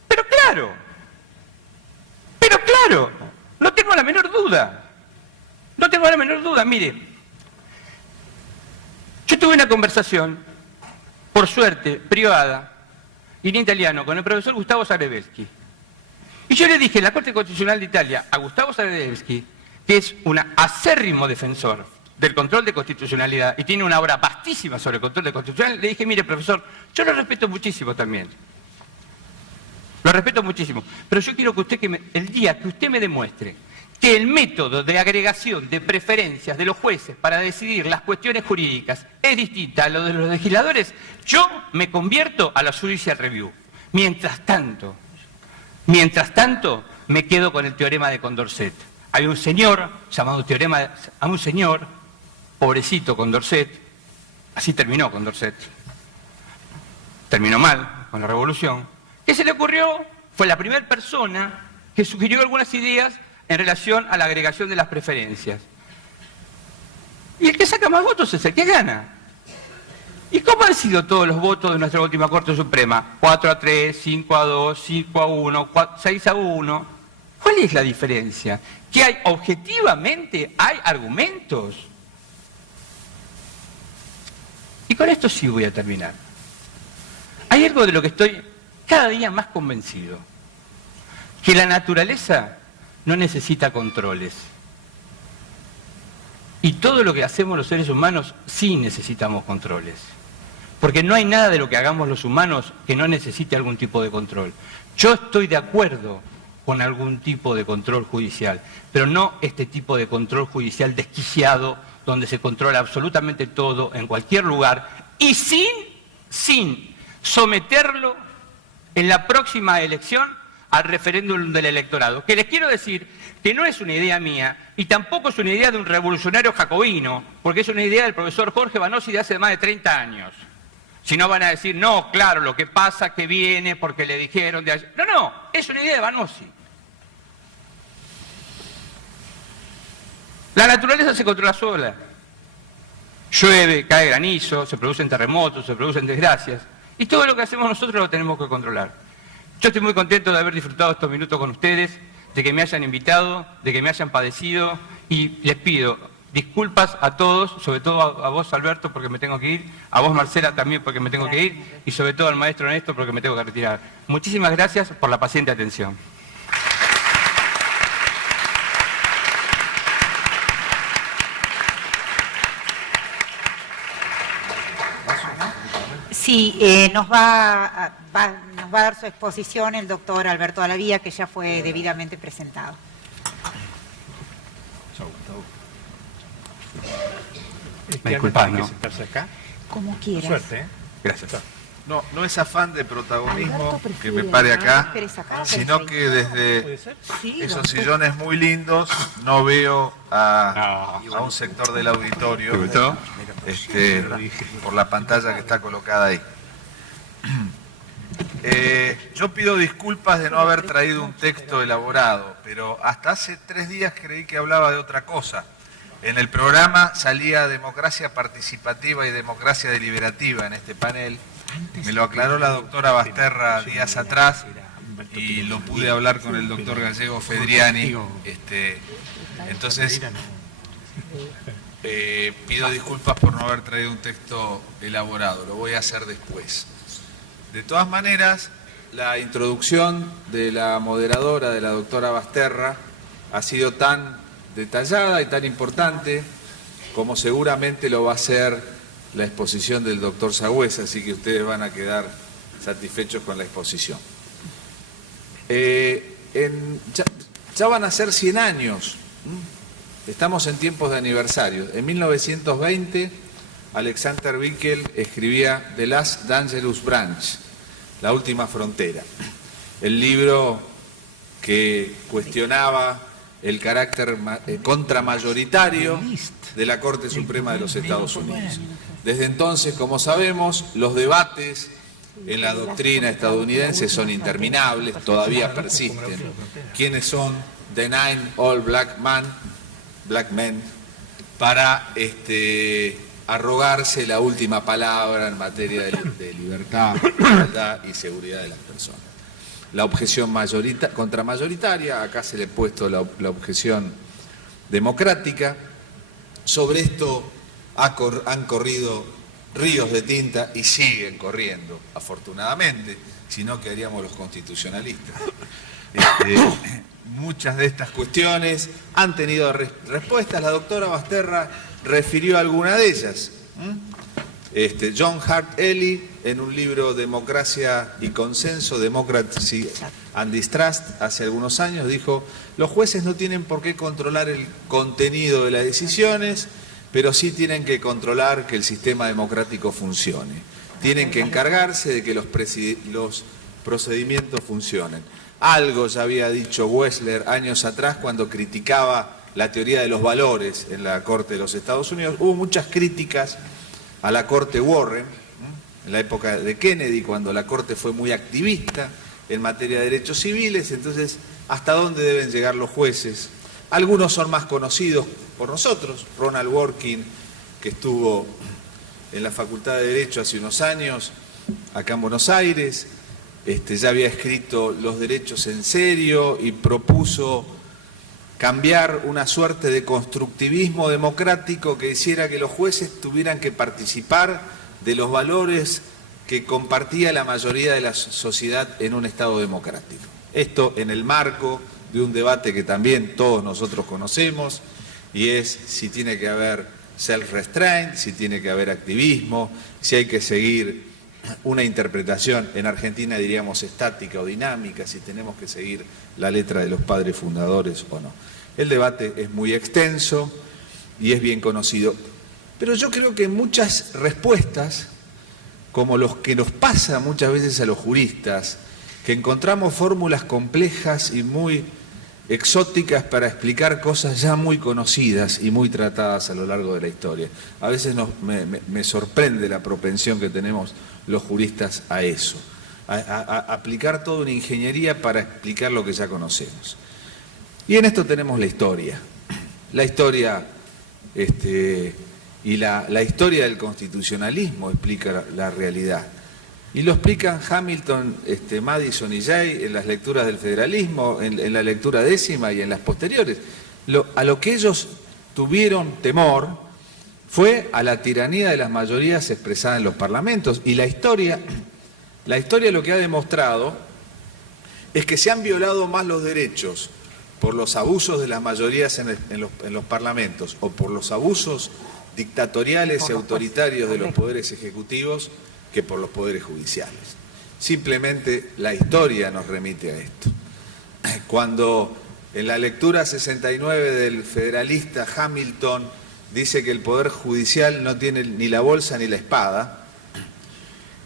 Pero claro, no tengo la menor duda. No tengo la menor duda, mire. Yo tuve una conversación, por suerte, privada, y en italiano, con el profesor Gustavo Zagrebelsky. Y yo le dije en la Corte Constitucional de Italia a Gustavo Zagrebelsky, que es un acérrimo defensor del control de constitucionalidad y tiene una obra vastísima sobre el control de constitucionalidad, le dije, mire, profesor, yo lo respeto muchísimo también. Lo respeto muchísimo, pero yo quiero que usted, el día que usted me demuestre que el método de agregación de preferencias de los jueces para decidir las cuestiones jurídicas es distinta a lo de los legisladores, yo me convierto a la Judicial Review. Mientras tanto, me quedo con el teorema de Condorcet. Hay un señor llamado pobrecito Condorcet, así terminó Condorcet, terminó mal con la revolución, que se le ocurrió, fue la primera persona que sugirió algunas ideas en relación a la agregación de las preferencias. Y el que saca más votos es el que gana. ¿Y cómo han sido todos los votos de nuestra última Corte Suprema? 4-3, 5-2, 5-1, 6-1. ¿Cuál es la diferencia? Que hay, objetivamente, hay argumentos. Y con esto sí voy a terminar. Hay algo de lo que estoy cada día más convencido. Que la naturaleza no necesita controles. Y todo lo que hacemos los seres humanos sí necesitamos controles. Porque no hay nada de lo que hagamos los humanos que no necesite algún tipo de control. Yo estoy de acuerdo con algún tipo de control judicial, pero no este tipo de control judicial desquiciado, donde se controla absolutamente todo en cualquier lugar y sin someterlo en la próxima elección al referéndum del electorado. Que les quiero decir que no es una idea mía y tampoco es una idea de un revolucionario jacobino, porque es una idea del profesor Jorge Vanossi de hace más de 30 años. Si no van a decir, no, claro, lo que pasa que viene porque le dijeron de ayer. No, es una idea de Vanossi. La naturaleza se controla sola. Llueve, cae granizo, se producen terremotos, se producen desgracias. Y todo lo que hacemos nosotros lo tenemos que controlar. Yo estoy muy contento de haber disfrutado estos minutos con ustedes, de que me hayan invitado, de que me hayan padecido, y les pido disculpas a todos, sobre todo a vos, Alberto, porque me tengo que ir, a vos, Marcela, también porque me tengo que ir, y sobre todo al maestro Néstor porque me tengo que retirar. Muchísimas gracias por la paciente atención. Sí, nos va a dar su exposición el doctor Alberto Alavía, que ya fue debidamente presentado. Me disculpas, ¿no? sentarse acá. Como quieras. Suerte, ¿eh? Gracias. No es afán de protagonismo Alberto que prefiere, me pare ¿no? acá, ¿Esperes acá o sino querés que desde Sí, esos doctor. sillones muy lindos no veo a un sector del auditorio por la pantalla que está colocada ahí. Yo pido disculpas de no haber traído un texto elaborado, pero hasta hace 3 días creí que hablaba de otra cosa. En el programa salía democracia participativa y democracia deliberativa en este panel. Me lo aclaró la doctora Basterra días atrás y lo pude hablar con el doctor Gallego Fedriani. Entonces, pido disculpas por no haber traído un texto elaborado, lo voy a hacer después. De todas maneras, la introducción de la moderadora, de la doctora Basterra, ha sido tan detallada y tan importante como seguramente lo va a ser la exposición del doctor Sagüesa, así que ustedes van a quedar satisfechos con la exposición. Ya van a ser 100 años, estamos en tiempos de aniversario. En 1920, Alexander Wickel escribía The Last Dangerous Branch, La Última Frontera, el libro que cuestionaba el carácter contramayoritario de la Corte Suprema de los Estados Unidos. Desde entonces, como sabemos, los debates en la doctrina estadounidense son interminables, todavía persisten. ¿Quiénes son the 9 all black men para arrogarse la última palabra en materia de libertad, igualdad y seguridad de las personas? La objeción contramayoritaria, acá se le ha puesto la objeción democrática, Sobre esto han corrido ríos de tinta y siguen corriendo, afortunadamente, si no, ¿qué haríamos los constitucionalistas? Muchas de estas cuestiones han tenido respuestas. La doctora Basterra refirió alguna de ellas. John Hart Ely, en un libro Democracia y Consenso, Democracy and Distrust, hace algunos años, dijo: los jueces no tienen por qué controlar el contenido de las decisiones, pero sí tienen que controlar que el sistema democrático funcione. Tienen que encargarse de que los procedimientos funcionen. Algo ya había dicho Wessler años atrás cuando criticaba la teoría de los valores en la Corte de los Estados Unidos. Hubo muchas críticas a la Corte Warren, en la época de Kennedy, cuando la Corte fue muy activista en materia de derechos civiles. Entonces, ¿hasta dónde deben llegar los jueces? Algunos son más conocidos por nosotros. Ronald Working, que estuvo en la Facultad de Derecho hace unos años, acá en Buenos Aires, ya había escrito Los derechos en serio y propuso cambiar una suerte de constructivismo democrático que hiciera que los jueces tuvieran que participar de los valores que compartía la mayoría de la sociedad en un Estado democrático. Esto en el marco de un debate que también todos nosotros conocemos, y es si tiene que haber self-restraint, si tiene que haber activismo, si hay que seguir una interpretación, en Argentina diríamos estática o dinámica, si tenemos que seguir la letra de los padres fundadores o no. El debate es muy extenso y es bien conocido, pero yo creo que muchas respuestas, como los que nos pasa muchas veces a los juristas, que encontramos fórmulas complejas y muy exóticas para explicar cosas ya muy conocidas y muy tratadas a lo largo de la historia. A veces me sorprende la propensión que tenemos los juristas a eso, a aplicar toda una ingeniería para explicar lo que ya conocemos. Y en esto tenemos la historia. La historia y la historia del constitucionalismo explica la realidad. Y lo explican Hamilton, Madison y Jay en las lecturas del federalismo, en la lectura décima y en las posteriores. A lo que ellos tuvieron temor fue a la tiranía de las mayorías expresada en los parlamentos. Y la historia lo que ha demostrado es que se han violado más los derechos por los abusos de las mayorías en los parlamentos o por los abusos dictatoriales y autoritarios de los poderes ejecutivos que por los poderes judiciales. Simplemente la historia nos remite a esto. Cuando en la lectura 69 del federalista Hamilton dice que el poder judicial no tiene ni la bolsa ni la espada,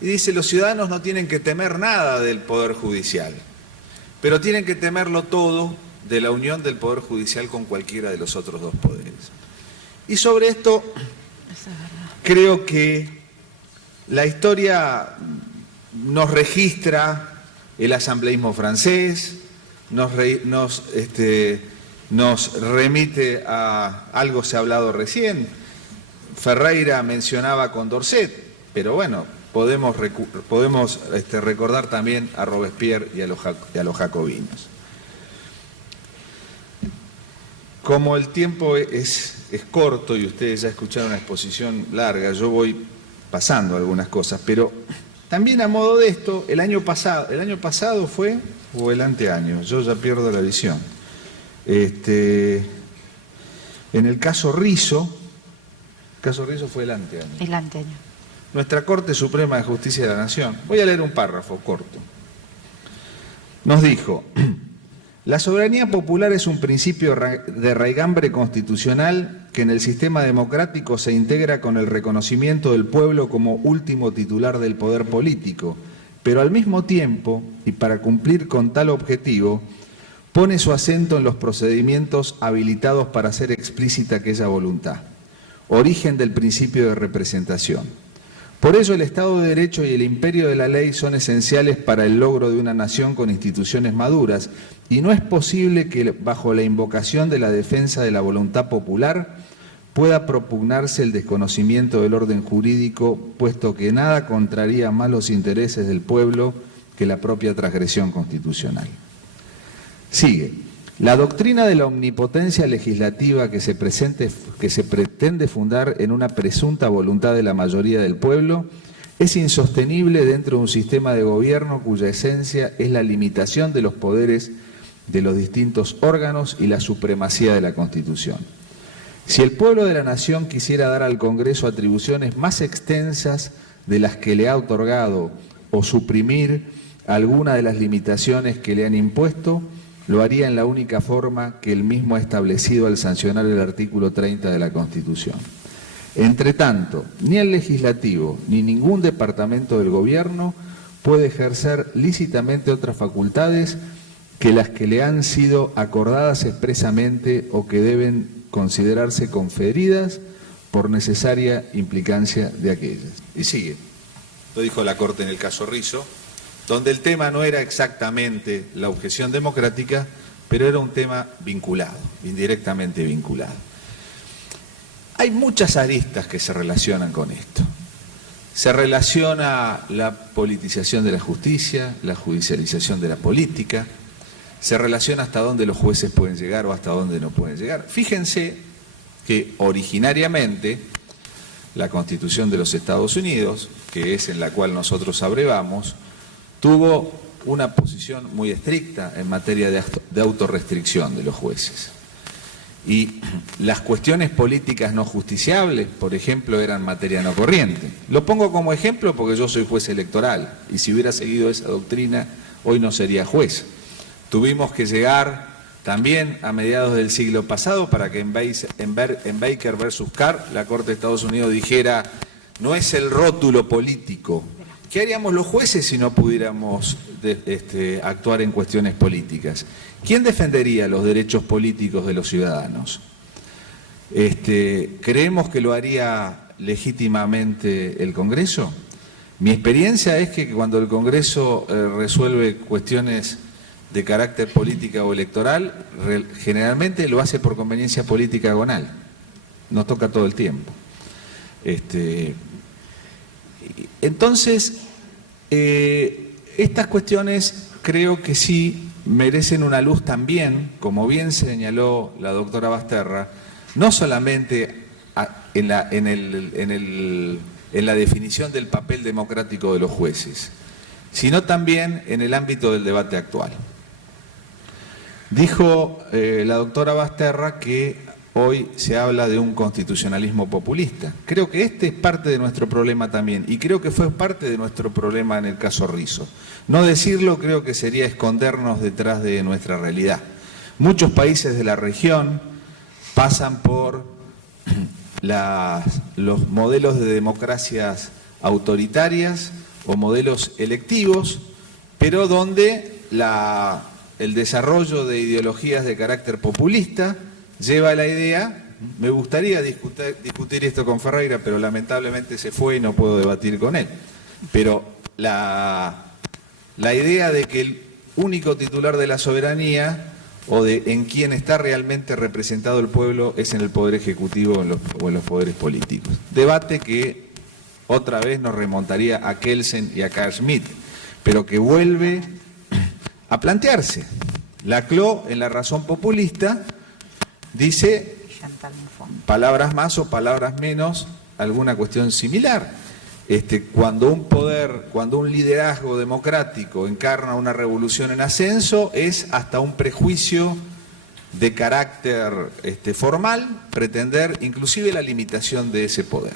y dice: los ciudadanos no tienen que temer nada del poder judicial, pero tienen que temerlo todo de la unión del poder judicial con cualquiera de los otros dos poderes. Y sobre esto creo que la historia nos registra el asambleísmo francés, nos remite a algo se ha hablado recién. Ferreira mencionaba Condorcet, pero bueno, podemos recordar también a Robespierre y a los jacobinos. Como el tiempo es corto y ustedes ya escucharon una exposición larga, yo voy pasando algunas cosas, pero también a modo de esto, el año pasado fue, o el anteaño, yo ya pierdo la visión. En el caso Rizzo fue el anteaño. El anteaño. Nuestra Corte Suprema de Justicia de la Nación, voy a leer un párrafo corto, nos dijo: la soberanía popular es un principio de raigambre constitucional que en el sistema democrático se integra con el reconocimiento del pueblo como último titular del poder político, pero al mismo tiempo, y para cumplir con tal objetivo, pone su acento en los procedimientos habilitados para hacer explícita aquella voluntad, origen del principio de representación. Por ello, el Estado de Derecho y el imperio de la ley son esenciales para el logro de una nación con instituciones maduras, y no es posible que, bajo la invocación de la defensa de la voluntad popular, pueda propugnarse el desconocimiento del orden jurídico, puesto que nada contraría más los intereses del pueblo que la propia transgresión constitucional. Sigue. La doctrina de la omnipotencia legislativa que se pretende fundar en una presunta voluntad de la mayoría del pueblo es insostenible dentro de un sistema de gobierno cuya esencia es la limitación de los poderes de los distintos órganos y la supremacía de la Constitución. Si el pueblo de la nación quisiera dar al Congreso atribuciones más extensas de las que le ha otorgado o suprimir alguna de las limitaciones que le han impuesto, lo haría en la única forma que él mismo ha establecido al sancionar el artículo 30 de la Constitución. Entre tanto, ni el legislativo ni ningún departamento del gobierno puede ejercer lícitamente otras facultades que las que le han sido acordadas expresamente o que deben considerarse conferidas por necesaria implicancia de aquellas. Y sigue, lo dijo la Corte en el caso Rizzo, donde el tema no era exactamente la objeción democrática, pero era un tema vinculado, indirectamente vinculado. Hay muchas aristas que se relacionan con esto. Se relaciona la politización de la justicia, la judicialización de la política, se relaciona hasta dónde los jueces pueden llegar o hasta dónde no pueden llegar. Fíjense que originariamente la Constitución de los Estados Unidos, que es en la cual nosotros abrevamos, tuvo una posición muy estricta en materia de autorrestricción de los jueces. Y las cuestiones políticas no justiciables, por ejemplo, eran materia no corriente. Lo pongo como ejemplo porque yo soy juez electoral y si hubiera seguido esa doctrina, hoy no sería juez. Tuvimos que llegar también a mediados del siglo pasado para que en Baker versus Carr, la Corte de Estados Unidos dijera, no es el rótulo político. ¿Qué haríamos los jueces si no pudiéramos actuar en cuestiones políticas? ¿Quién defendería los derechos políticos de los ciudadanos? ¿Creemos que lo haría legítimamente el Congreso? Mi experiencia es que cuando el Congreso resuelve cuestiones de carácter política o electoral, generalmente lo hace por conveniencia política agonal. Nos toca todo el tiempo. Entonces, estas cuestiones creo que sí merecen una luz también, como bien señaló la doctora Basterra, no solamente en la definición del papel democrático de los jueces, sino también en el ámbito del debate actual. Dijo la doctora Basterra que hoy se habla de un constitucionalismo populista. Creo que este es parte de nuestro problema también, y creo que fue parte de nuestro problema en el caso Rizzo. No decirlo creo que sería escondernos detrás de nuestra realidad. Muchos países de la región pasan por los modelos de democracias autoritarias o modelos electivos, pero donde el desarrollo de ideologías de carácter populista lleva a la idea, me gustaría discutir esto con Ferreira, pero lamentablemente se fue y no puedo debatir con él, pero la idea de que el único titular de la soberanía o de en quien está realmente representado el pueblo es en el Poder Ejecutivo o en los poderes políticos. Debate que otra vez nos remontaría a Kelsen y a Carl Schmitt, pero que vuelve a plantearse. Laclau, en La razón populista, dice palabras más o palabras menos, alguna cuestión similar. Cuando un liderazgo democrático encarna una revolución en ascenso, es hasta un prejuicio de carácter formal pretender inclusive la limitación de ese poder.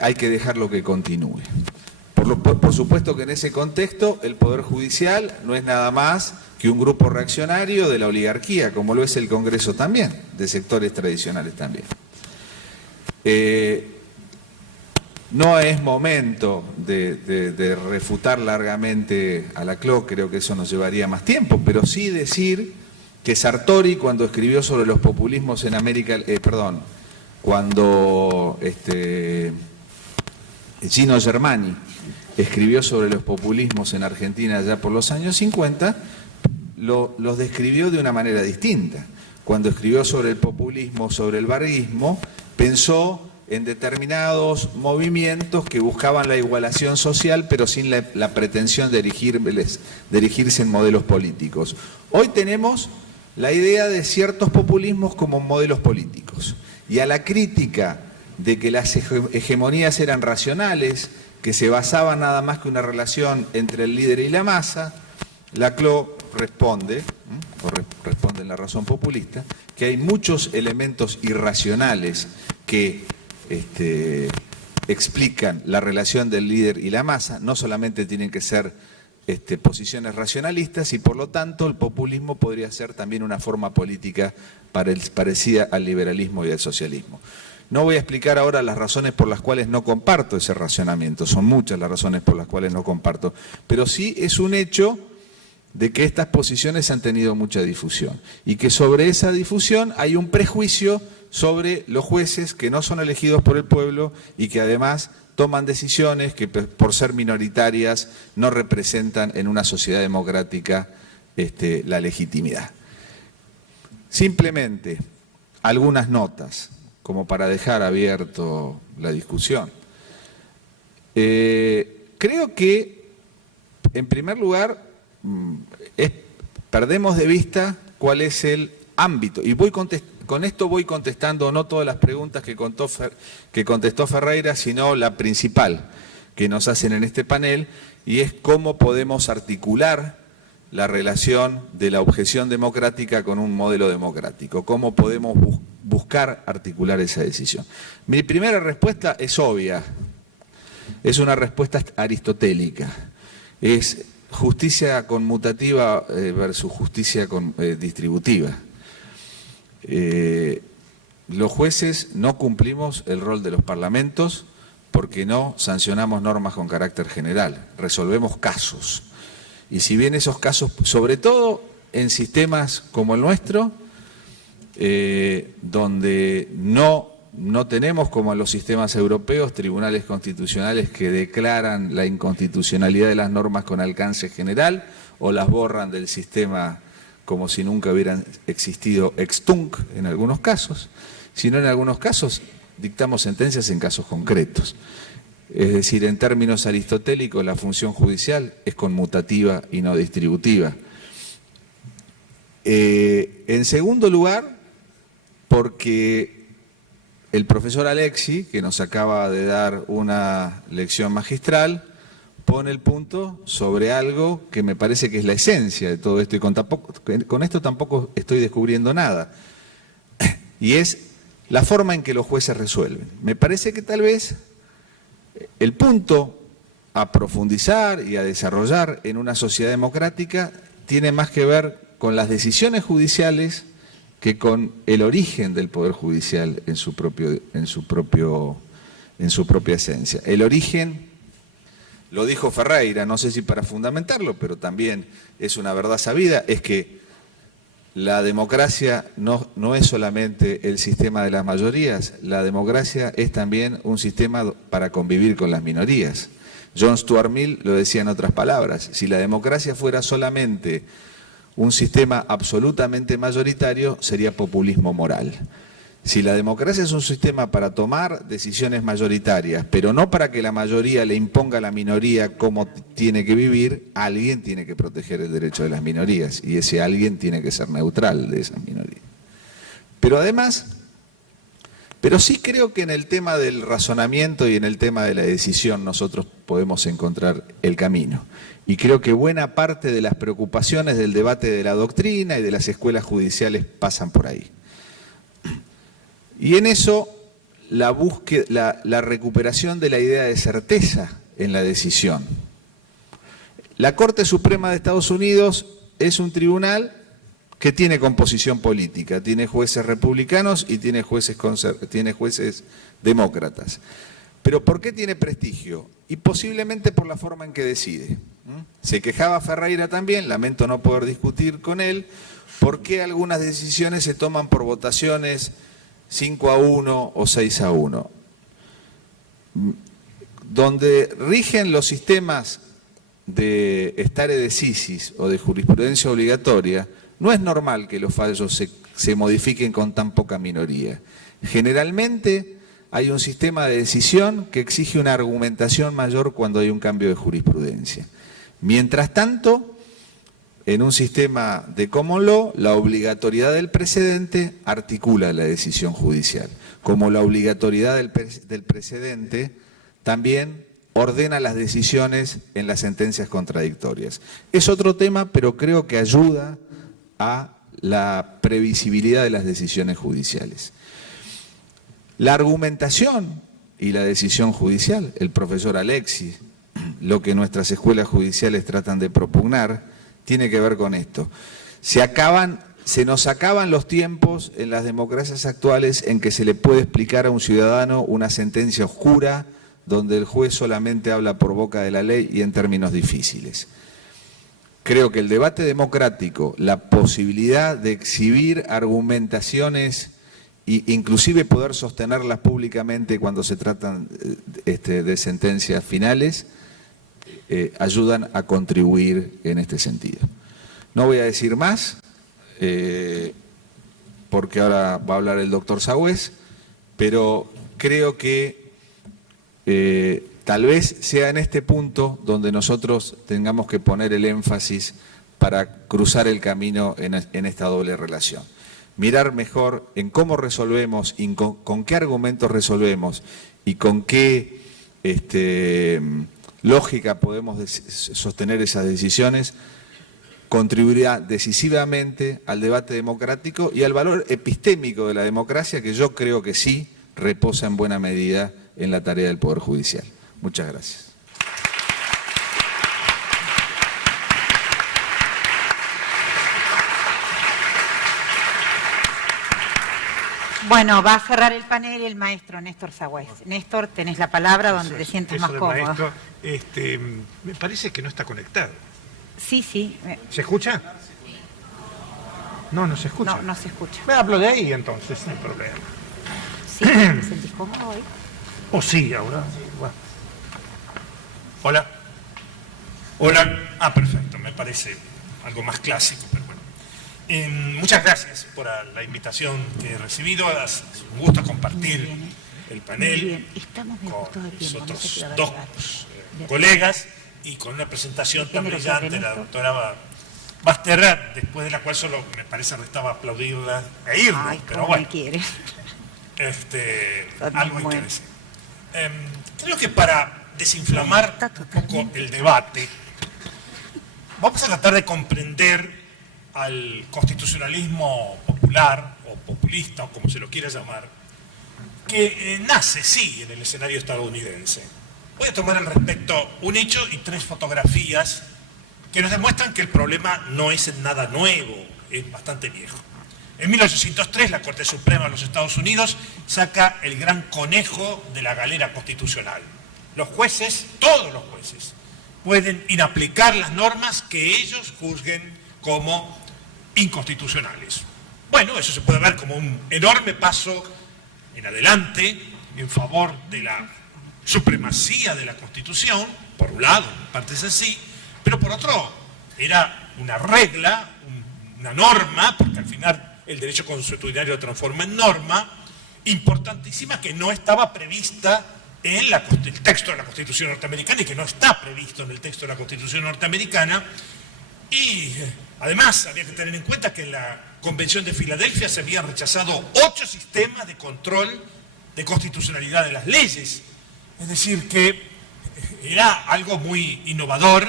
Hay que dejarlo que continúe. Por supuesto que en ese contexto el Poder Judicial no es nada más que un grupo reaccionario de la oligarquía, como lo es el Congreso también, de sectores tradicionales también. No es momento de refutar largamente a Laclau, creo que eso nos llevaría más tiempo, pero sí decir que Sartori, cuando escribió sobre los populismos en América, cuando Gino Germani escribió sobre los populismos en Argentina ya por los años 50, los describió de una manera distinta. Cuando escribió sobre el populismo, sobre el varguismo, pensó en determinados movimientos que buscaban la igualación social, pero sin la pretensión de erigirse en modelos políticos. Hoy tenemos la idea de ciertos populismos como modelos políticos. Y a la crítica de que las hegemonías eran racionales, que se basaban nada más que una relación entre el líder y la masa, Laclau responde, responde en La razón populista, que hay muchos elementos irracionales que explican la relación del líder y la masa, no solamente tienen que ser posiciones racionalistas, y por lo tanto el populismo podría ser también una forma política parecida al liberalismo y al socialismo. No voy a explicar ahora las razones por las cuales no comparto ese racionamiento, son muchas las razones por las cuales no comparto, pero sí es un hecho de que estas posiciones han tenido mucha difusión y que sobre esa difusión hay un prejuicio sobre los jueces que no son elegidos por el pueblo y que además toman decisiones que por ser minoritarias no representan en una sociedad democrática la legitimidad. Simplemente algunas notas como para dejar abierto la discusión. Creo que, en primer lugar, perdemos de vista cuál es el ámbito, y con esto voy contestando no todas las preguntas que contestó Ferreira, sino la principal que nos hacen en este panel, y es cómo podemos articular la relación de la objeción democrática con un modelo democrático, cómo podemos buscar articular esa decisión. Mi primera respuesta es obvia, es una respuesta aristotélica, es justicia conmutativa versus justicia distributiva. Los jueces no cumplimos el rol de los parlamentos porque no sancionamos normas con carácter general, resolvemos casos. Y si bien esos casos, sobre todo en sistemas como el nuestro, donde no tenemos como en los sistemas europeos tribunales constitucionales que declaran la inconstitucionalidad de las normas con alcance general o las borran del sistema como si nunca hubieran existido ex tunc en algunos casos, sino en algunos casos dictamos sentencias en casos concretos. Es decir, en términos aristotélicos, la función judicial es conmutativa y no distributiva. En segundo lugar, porque el profesor Alexi, que nos acaba de dar una lección magistral, pone el punto sobre algo que me parece que es la esencia de todo esto, y con esto tampoco estoy descubriendo nada, y es la forma en que los jueces resuelven. Me parece que tal vez el punto a profundizar y a desarrollar en una sociedad democrática tiene más que ver con las decisiones judiciales que con el origen del Poder Judicial en su propia esencia. El origen, lo dijo Ferreira, no sé si para fundamentarlo, pero también es una verdad sabida, es que la democracia no es solamente el sistema de las mayorías, la democracia es también un sistema para convivir con las minorías. John Stuart Mill lo decía en otras palabras, si la democracia fuera solamente un sistema absolutamente mayoritario, sería populismo moral. Si la democracia es un sistema para tomar decisiones mayoritarias, pero no para que la mayoría le imponga a la minoría cómo tiene que vivir, alguien tiene que proteger el derecho de las minorías, y ese alguien tiene que ser neutral de esas minorías. Pero además, sí creo que en el tema del razonamiento y en el tema de la decisión nosotros podemos encontrar el camino. Y creo que buena parte de las preocupaciones del debate de la doctrina y de las escuelas judiciales pasan por ahí. Y en eso la recuperación de la idea de certeza en la decisión. La Corte Suprema de Estados Unidos es un tribunal que tiene composición política, tiene jueces republicanos y tiene jueces demócratas. ¿Pero por qué tiene prestigio? Y posiblemente por la forma en que decide. Se quejaba Ferreira también, lamento no poder discutir con él, por qué algunas decisiones se toman por votaciones 5-1 o 6-1. Donde rigen los sistemas de stare decisis o de jurisprudencia obligatoria, no es normal que los fallos se modifiquen con tan poca minoría. Generalmente hay un sistema de decisión que exige una argumentación mayor cuando hay un cambio de jurisprudencia. Mientras tanto, en un sistema de common law, la obligatoriedad del precedente articula la decisión judicial, como la obligatoriedad del precedente también ordena las decisiones en las sentencias contradictorias. Es otro tema, pero creo que ayuda a la previsibilidad de las decisiones judiciales. La argumentación y la decisión judicial, el profesor Alexis, lo que nuestras escuelas judiciales tratan de propugnar, tiene que ver con esto. Se nos acaban los tiempos en las democracias actuales en que se le puede explicar a un ciudadano una sentencia oscura donde el juez solamente habla por boca de la ley y en términos difíciles. Creo que el debate democrático, la posibilidad de exhibir argumentaciones e inclusive poder sostenerlas públicamente cuando se tratan de sentencias finales, ayudan a contribuir en este sentido. No voy a decir más, porque ahora va a hablar el doctor Sagüez, pero creo que tal vez sea en este punto donde nosotros tengamos que poner el énfasis para cruzar el camino en esta doble relación. Mirar mejor en cómo resolvemos, y con qué argumentos resolvemos y con qué lógica podemos sostener esas decisiones, contribuirá decisivamente al debate democrático y al valor epistémico de la democracia, que yo creo que sí reposa en buena medida en la tarea del Poder Judicial. Muchas gracias. Bueno, va a cerrar el panel el maestro Néstor Sagüez. Néstor, tenés la palabra donde te sientas más cómodo. Maestro, me parece que no está conectado. Sí, sí. ¿Se escucha? No, no se escucha. No, no se escucha. Me hablo de ahí entonces, no hay problema. Sí, ¿te sentís cómodo hoy? ¿O sí ahora? Bueno. Hola. Hola. Ah, perfecto, me parece algo más clásico, pero bueno. Muchas gracias por la invitación que he recibido. Es un gusto compartir el panel con los otros dos colegas y con una presentación tan brillante de la doctora Basterra, después de la cual solo me parece restaba aplaudirla e irnos. Ay, pero bueno, quiere. Algo hay que decir. Creo que para desinflamar un poco el debate, vamos a tratar de comprender al constitucionalismo popular o populista, o como se lo quiera llamar, que nace, sí, en el escenario estadounidense. Voy a tomar al respecto un hecho y 3 fotografías que nos demuestran que el problema no es en nada nuevo, es bastante viejo. En 1803, la Corte Suprema de los Estados Unidos saca el gran conejo de la galera constitucional. Los jueces, todos los jueces, pueden inaplicar las normas que ellos juzguen como inconstitucionales. Bueno, eso se puede ver como un enorme paso en adelante en favor de la supremacía de la Constitución, por un lado, en parte es así, pero por otro, era una regla, una norma, porque al final el derecho consuetudinario lo transforma en norma, importantísima, que no estaba prevista en el texto de la Constitución norteamericana y que no está previsto en el texto de la Constitución norteamericana. Y además había que tener en cuenta que en la Convención de Filadelfia se habían rechazado 8 sistemas de control de constitucionalidad de las leyes. Es decir, que era algo muy innovador,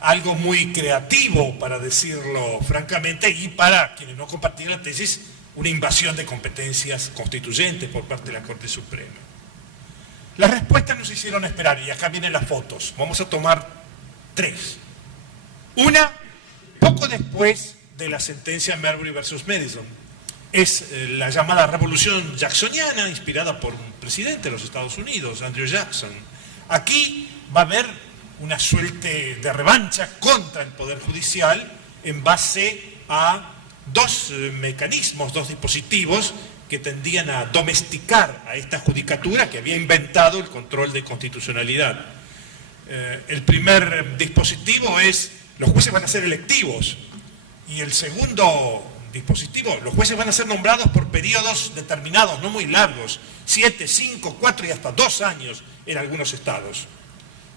algo muy creativo, para decirlo francamente, y para quienes no compartían la tesis, una invasión de competencias constituyentes por parte de la Corte Suprema. Las respuestas nos hicieron esperar, y acá vienen las fotos. Vamos a tomar 3. Una, poco después de la sentencia Marbury versus Madison. Es la llamada revolución jacksoniana, inspirada por un presidente de los Estados Unidos, Andrew Jackson. Aquí va a haber una suerte de revancha contra el Poder Judicial en base a 2 mecanismos, 2 dispositivos que tendían a domesticar a esta judicatura que había inventado el control de constitucionalidad. El primer dispositivo es: los jueces van a ser electivos, y el segundo dispositivo, los jueces van a ser nombrados por periodos determinados, no muy largos, 7, 5, 4 y hasta 2 años en algunos estados.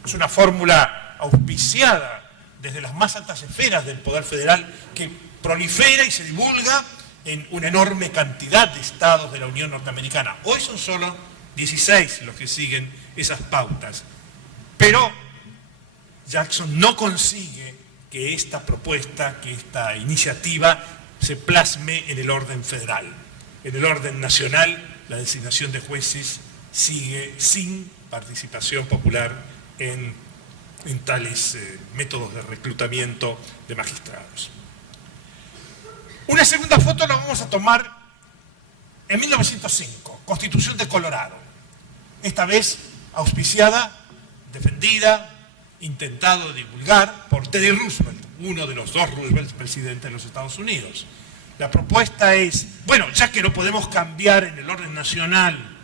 Es una fórmula auspiciada desde las más altas esferas del Poder Federal que prolifera y se divulga en una enorme cantidad de estados de la Unión Norteamericana. Hoy son solo 16 los que siguen esas pautas. Pero Jackson no consigue que esta propuesta, que esta iniciativa se plasme en el orden federal. En el orden nacional, la designación de jueces sigue sin participación popular en tales métodos de reclutamiento de magistrados. Una segunda foto la vamos a tomar en 1905, Constitución de Colorado. Esta vez auspiciada, defendida, intentado divulgar por Teddy Roosevelt, uno de los 2 Roosevelt presidentes de los Estados Unidos. La propuesta es, bueno, ya que no podemos cambiar en el orden nacional,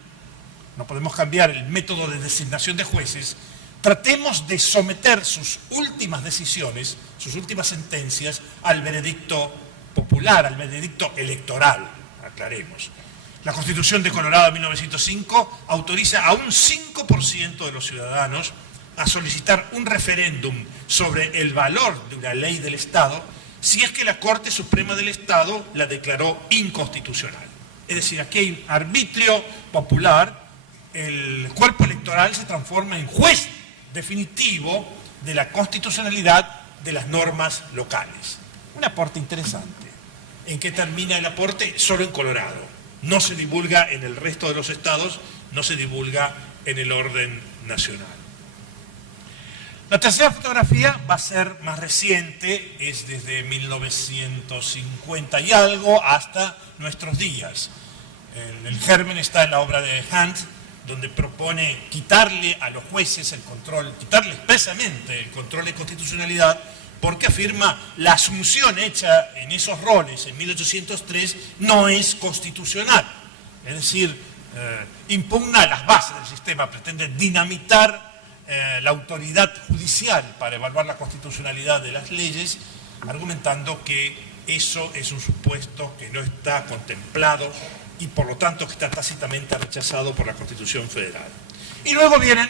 no podemos cambiar el método de designación de jueces, tratemos de someter sus últimas decisiones, sus últimas sentencias, al veredicto popular, al veredicto electoral, aclaremos. La Constitución de Colorado de 1905 autoriza a un 5% de los ciudadanos a solicitar un referéndum sobre el valor de una ley del Estado si es que la Corte Suprema del Estado la declaró inconstitucional. Es decir, aquí hay un arbitrio popular, el cuerpo electoral se transforma en juez definitivo de la constitucionalidad de las normas locales. Un aporte interesante. ¿En qué termina el aporte? Solo en Colorado. No se divulga en el resto de los estados, no se divulga en el orden nacional. La tercera fotografía va a ser más reciente, es desde 1950 y algo hasta nuestros días. El germen está en la obra de Hunt, donde propone quitarle a los jueces el control, quitarle expresamente el control de constitucionalidad, porque afirma la asunción hecha en esos roles en 1803 no es constitucional. Es decir, impugna las bases del sistema, pretende dinamitar la autoridad judicial para evaluar la constitucionalidad de las leyes, argumentando que eso es un supuesto que no está contemplado y por lo tanto que está tácitamente rechazado por la Constitución Federal. Y luego vienen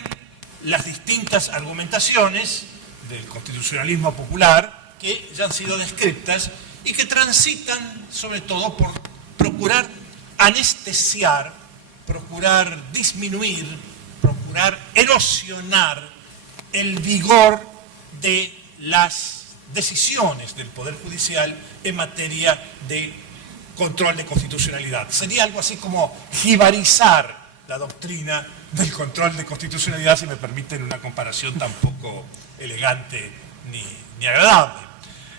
las distintas argumentaciones del constitucionalismo popular que ya han sido descritas y que transitan sobre todo por procurar anestesiar, procurar disminuir, procurar erosionar el vigor de las decisiones del Poder Judicial en materia de control de constitucionalidad. Sería algo así como jibarizar la doctrina del control de constitucionalidad, si me permiten una comparación tan poco elegante ni agradable.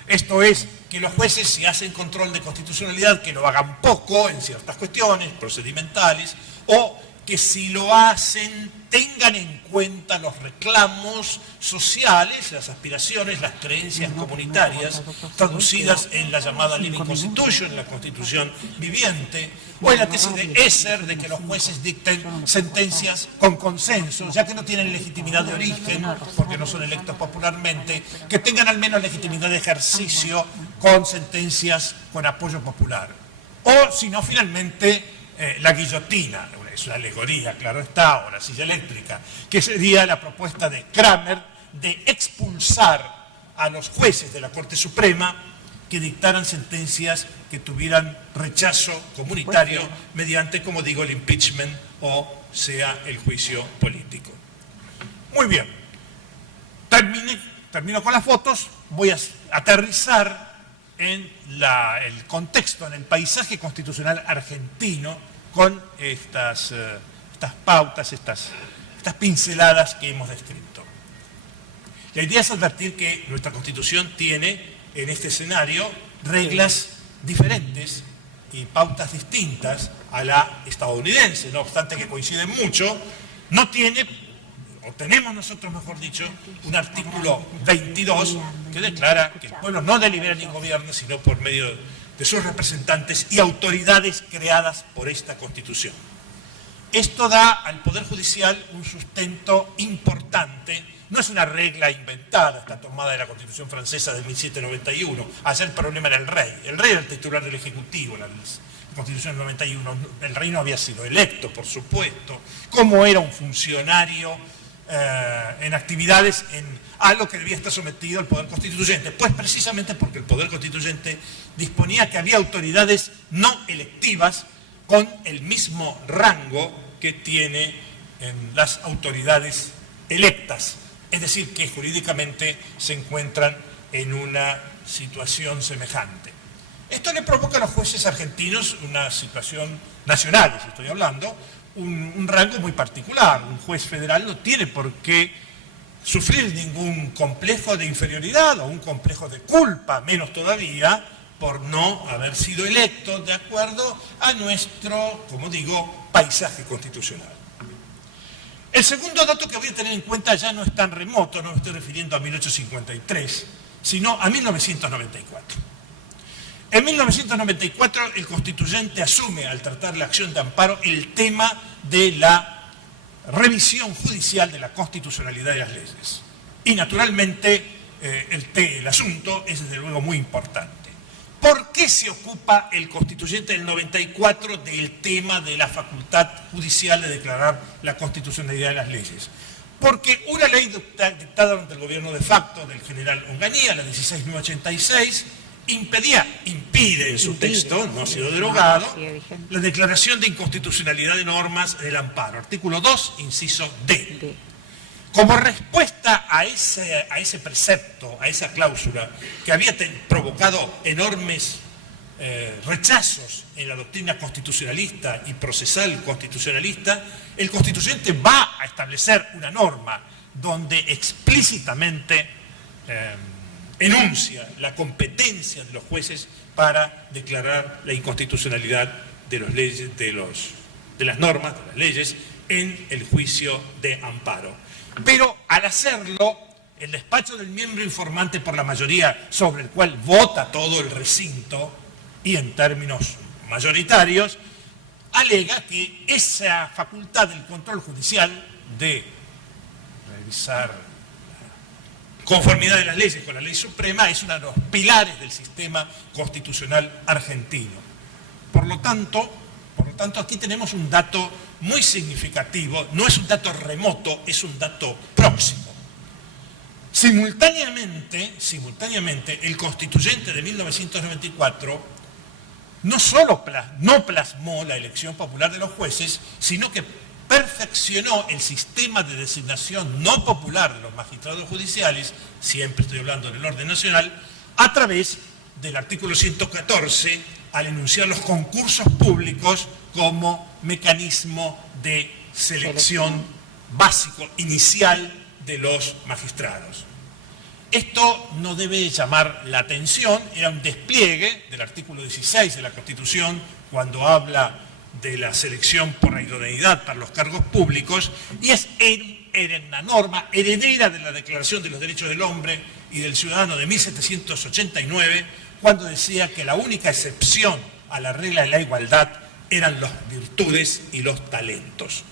Esto es, que los jueces, si hacen control de constitucionalidad, que lo hagan poco en ciertas cuestiones procedimentales, o que si lo hacen tengan en cuenta los reclamos sociales, las aspiraciones, las creencias comunitarias traducidas en la llamada Living Constitution, en la Constitución viviente, o en la tesis de Esser de que los jueces dicten sentencias con consenso, ya que no tienen legitimidad de origen, porque no son electos popularmente, que tengan al menos legitimidad de ejercicio con sentencias con apoyo popular. O, si no, finalmente, la guillotina, es una alegoría, claro está, o la silla eléctrica, que sería la propuesta de Kramer de expulsar a los jueces de la Corte Suprema que dictaran sentencias que tuvieran rechazo comunitario mediante, como digo, el impeachment o sea el juicio político. Muy bien, termino con las fotos, voy a aterrizar en el contexto, en el paisaje constitucional argentino, con estas pautas, estas pinceladas que hemos descrito. La idea es advertir que nuestra Constitución tiene en este escenario reglas diferentes y pautas distintas a la estadounidense, no obstante que coinciden mucho. No tiene, o tenemos nosotros mejor dicho, un artículo 22 que declara que el pueblo no delibera ni gobierna sino por medio de sus representantes y autoridades creadas por esta Constitución. Esto da al Poder Judicial un sustento importante, no es una regla inventada, está tomada de la Constitución francesa de 1791. Allá el problema era el rey. El rey era el titular del Ejecutivo, la Constitución del 91. El rey no había sido electo, por supuesto. ¿Cómo era un funcionario en actividades a lo que debía estar sometido el Poder Constituyente? Pues precisamente porque el Poder Constituyente disponía que había autoridades no electivas con el mismo rango que tiene en las autoridades electas, es decir, que jurídicamente se encuentran en una situación semejante. Esto le provoca a los jueces argentinos una situación nacional, si estoy hablando, un rango muy particular. Un juez federal no tiene por qué sufrir ningún complejo de inferioridad o un complejo de culpa, menos todavía, por no haber sido electo de acuerdo a nuestro, como digo, paisaje constitucional. El segundo dato que voy a tener en cuenta ya no es tan remoto, no me estoy refiriendo a 1853, sino a 1994. En 1994 el constituyente asume, al tratar la acción de amparo, el tema de la revisión judicial de la constitucionalidad de las leyes. Y naturalmente el asunto es desde luego muy importante. ¿Por qué se ocupa el constituyente del 94 del tema de la facultad judicial de declarar la constitucionalidad de las leyes? Porque una ley dictada durante el gobierno de facto del general Onganía, la 16986, impide en su texto, no ha sido derogado, la declaración de inconstitucionalidad de normas del amparo. Artículo 2, inciso D. Como respuesta a ese precepto, a esa cláusula, que había provocado enormes rechazos en la doctrina constitucionalista y procesal constitucionalista, el constituyente va a establecer una norma donde explícitamente enuncia la competencia de los jueces para declarar la inconstitucionalidad de las normas, de las leyes, en el juicio de amparo. Pero al hacerlo, el despacho del miembro informante por la mayoría, sobre el cual vota todo el recinto, y en términos mayoritarios, alega que esa facultad del control judicial de revisar conformidad de las leyes con la ley suprema es uno de los pilares del sistema constitucional argentino. Por lo tanto, aquí tenemos un dato muy significativo, no es un dato remoto, es un dato próximo. Simultáneamente, el constituyente de 1994 no solo no plasmó la elección popular de los jueces, sino que perfeccionó el sistema de designación no popular de los magistrados judiciales, siempre estoy hablando del orden nacional, a través del artículo 114, al enunciar los concursos públicos como mecanismo de selección básico, inicial de los magistrados. Esto no debe llamar la atención, era un despliegue del artículo 16 de la Constitución cuando habla de la selección por la idoneidad para los cargos públicos, y es una norma heredera de la Declaración de los Derechos del Hombre y del Ciudadano de 1789, cuando decía que la única excepción a la regla de la igualdad eran las virtudes y los talentos.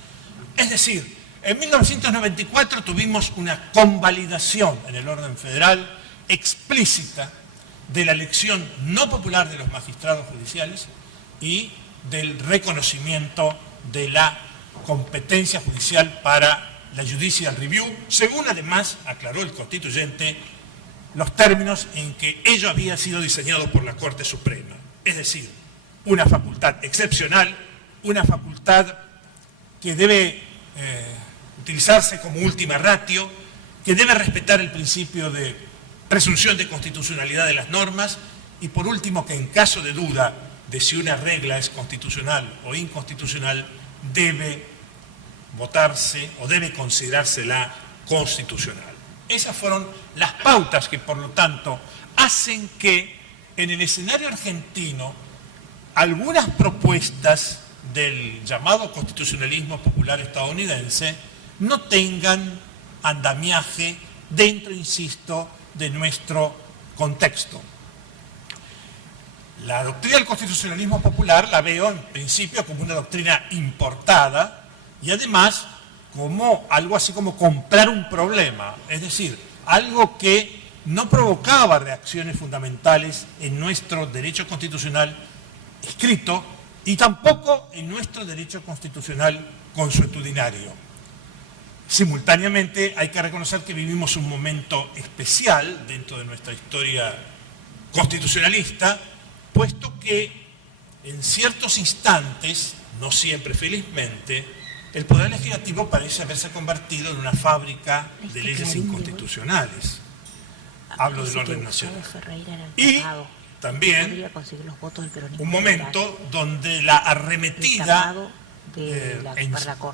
Es decir, en 1994 tuvimos una convalidación en el orden federal explícita de la elección no popular de los magistrados judiciales y del reconocimiento de la competencia judicial para la judicial review, según además aclaró el constituyente los términos en que ello había sido diseñado por la Corte Suprema. Es decir, una facultad excepcional, una facultad que debe utilizarse como última ratio, que debe respetar el principio de presunción de constitucionalidad de las normas y, por último, que en caso de duda de si una regla es constitucional o inconstitucional, debe votarse o debe considerársela constitucional. Esas fueron las pautas que, por lo tanto, hacen que en el escenario argentino algunas propuestas del llamado constitucionalismo popular estadounidense no tengan andamiaje dentro, insisto, de nuestro contexto. La doctrina del constitucionalismo popular la veo en principio como una doctrina importada y además como algo así como comprar un problema, es decir, algo que no provocaba reacciones fundamentales en nuestro derecho constitucional escrito y tampoco en nuestro derecho constitucional consuetudinario. Simultáneamente hay que reconocer que vivimos un momento especial dentro de nuestra historia constitucionalista, puesto que en ciertos instantes, no siempre felizmente, el Poder Legislativo parece haberse convertido en una fábrica de leyes inconstitucionales. Hablo del orden nacional. Y también un momento donde la arremetida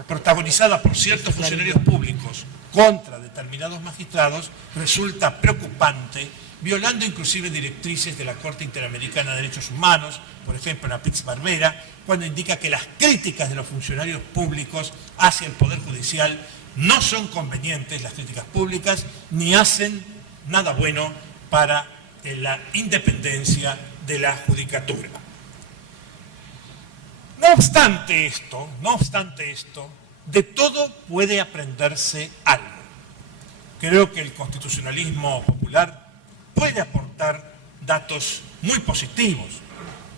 protagonizada por ciertos funcionarios públicos contra determinados magistrados resulta preocupante, violando inclusive directrices de la Corte Interamericana de Derechos Humanos, por ejemplo en la Pix Barbera, cuando indica que las críticas de los funcionarios públicos hacia el Poder Judicial no son convenientes, las críticas públicas, ni hacen nada bueno para la independencia de la judicatura. No obstante esto, de todo puede aprenderse algo. Creo que el constitucionalismo popular puede aportar datos muy positivos.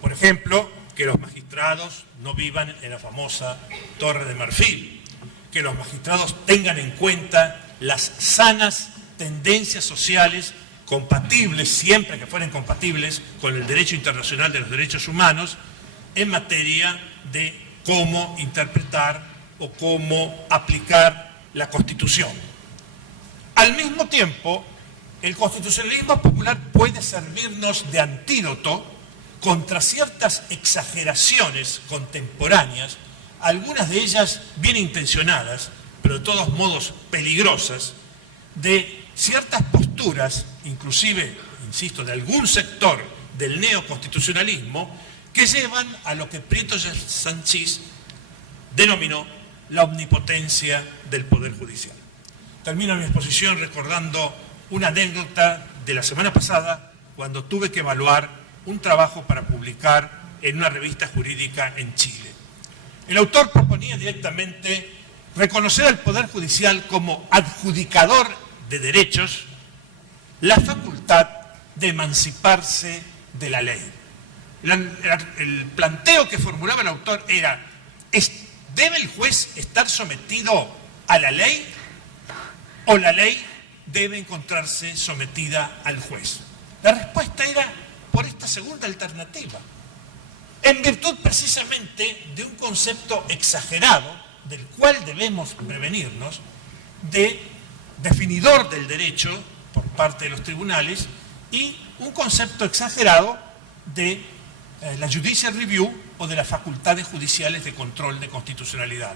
Por ejemplo, que los magistrados no vivan en la famosa Torre de Marfil, que los magistrados tengan en cuenta las sanas tendencias sociales compatibles, siempre que fueren compatibles con el derecho internacional de los derechos humanos, en materia de cómo interpretar o cómo aplicar la Constitución. Al mismo tiempo, el constitucionalismo popular puede servirnos de antídoto contra ciertas exageraciones contemporáneas, algunas de ellas bien intencionadas, pero de todos modos peligrosas, de ciertas posturas, inclusive, insisto, de algún sector del neoconstitucionalismo, que llevan a lo que Prieto Sanchis denominó la omnipotencia del Poder Judicial. Termino mi exposición recordando una anécdota de la semana pasada, cuando tuve que evaluar un trabajo para publicar en una revista jurídica en Chile. El autor proponía directamente reconocer al Poder Judicial como adjudicador de derechos la facultad de emanciparse de la ley. El planteo que formulaba el autor era: ¿debe el juez estar sometido a la ley o la ley debe encontrarse sometida al juez? La respuesta era por esta segunda alternativa, en virtud precisamente de un concepto exagerado, del cual debemos prevenirnos, de definidor del derecho por parte de los tribunales, y un concepto exagerado de la judicial review o de las facultades judiciales de control de constitucionalidad.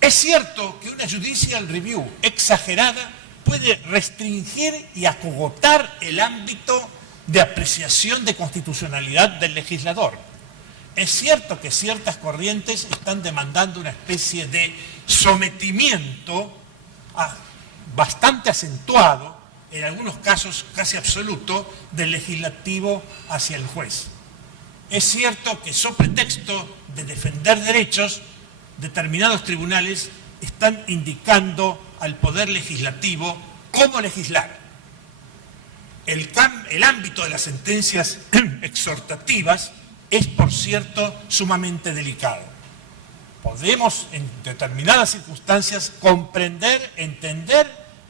Es cierto que una judicial review exagerada puede restringir y acogotar el ámbito de apreciación de constitucionalidad del legislador. Es cierto que ciertas corrientes están demandando una especie de sometimiento bastante acentuado, en algunos casos casi absoluto, del legislativo hacia el juez. Es cierto que, sobre pretexto de defender derechos, determinados tribunales están indicando al Poder Legislativo cómo legislar. El ámbito de las sentencias exhortativas es, por cierto, sumamente delicado. Podemos, en determinadas circunstancias, comprender, entender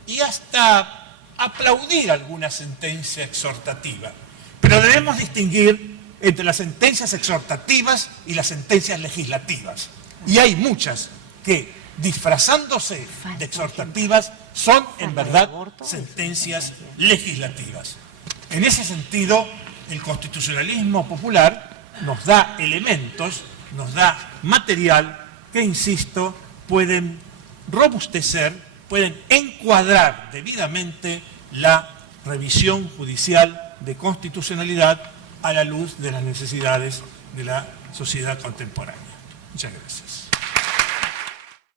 y hasta aplaudir alguna sentencia exhortativa. Pero debemos distinguir entre las sentencias exhortativas y las sentencias legislativas. Y hay muchas que, disfrazándose de exhortativas, son en verdad sentencias legislativas. En ese sentido, el constitucionalismo popular nos da elementos, nos da material que, insisto, pueden robustecer, pueden encuadrar debidamente la revisión judicial de constitucionalidad a la luz de las necesidades de la sociedad contemporánea. Muchas gracias.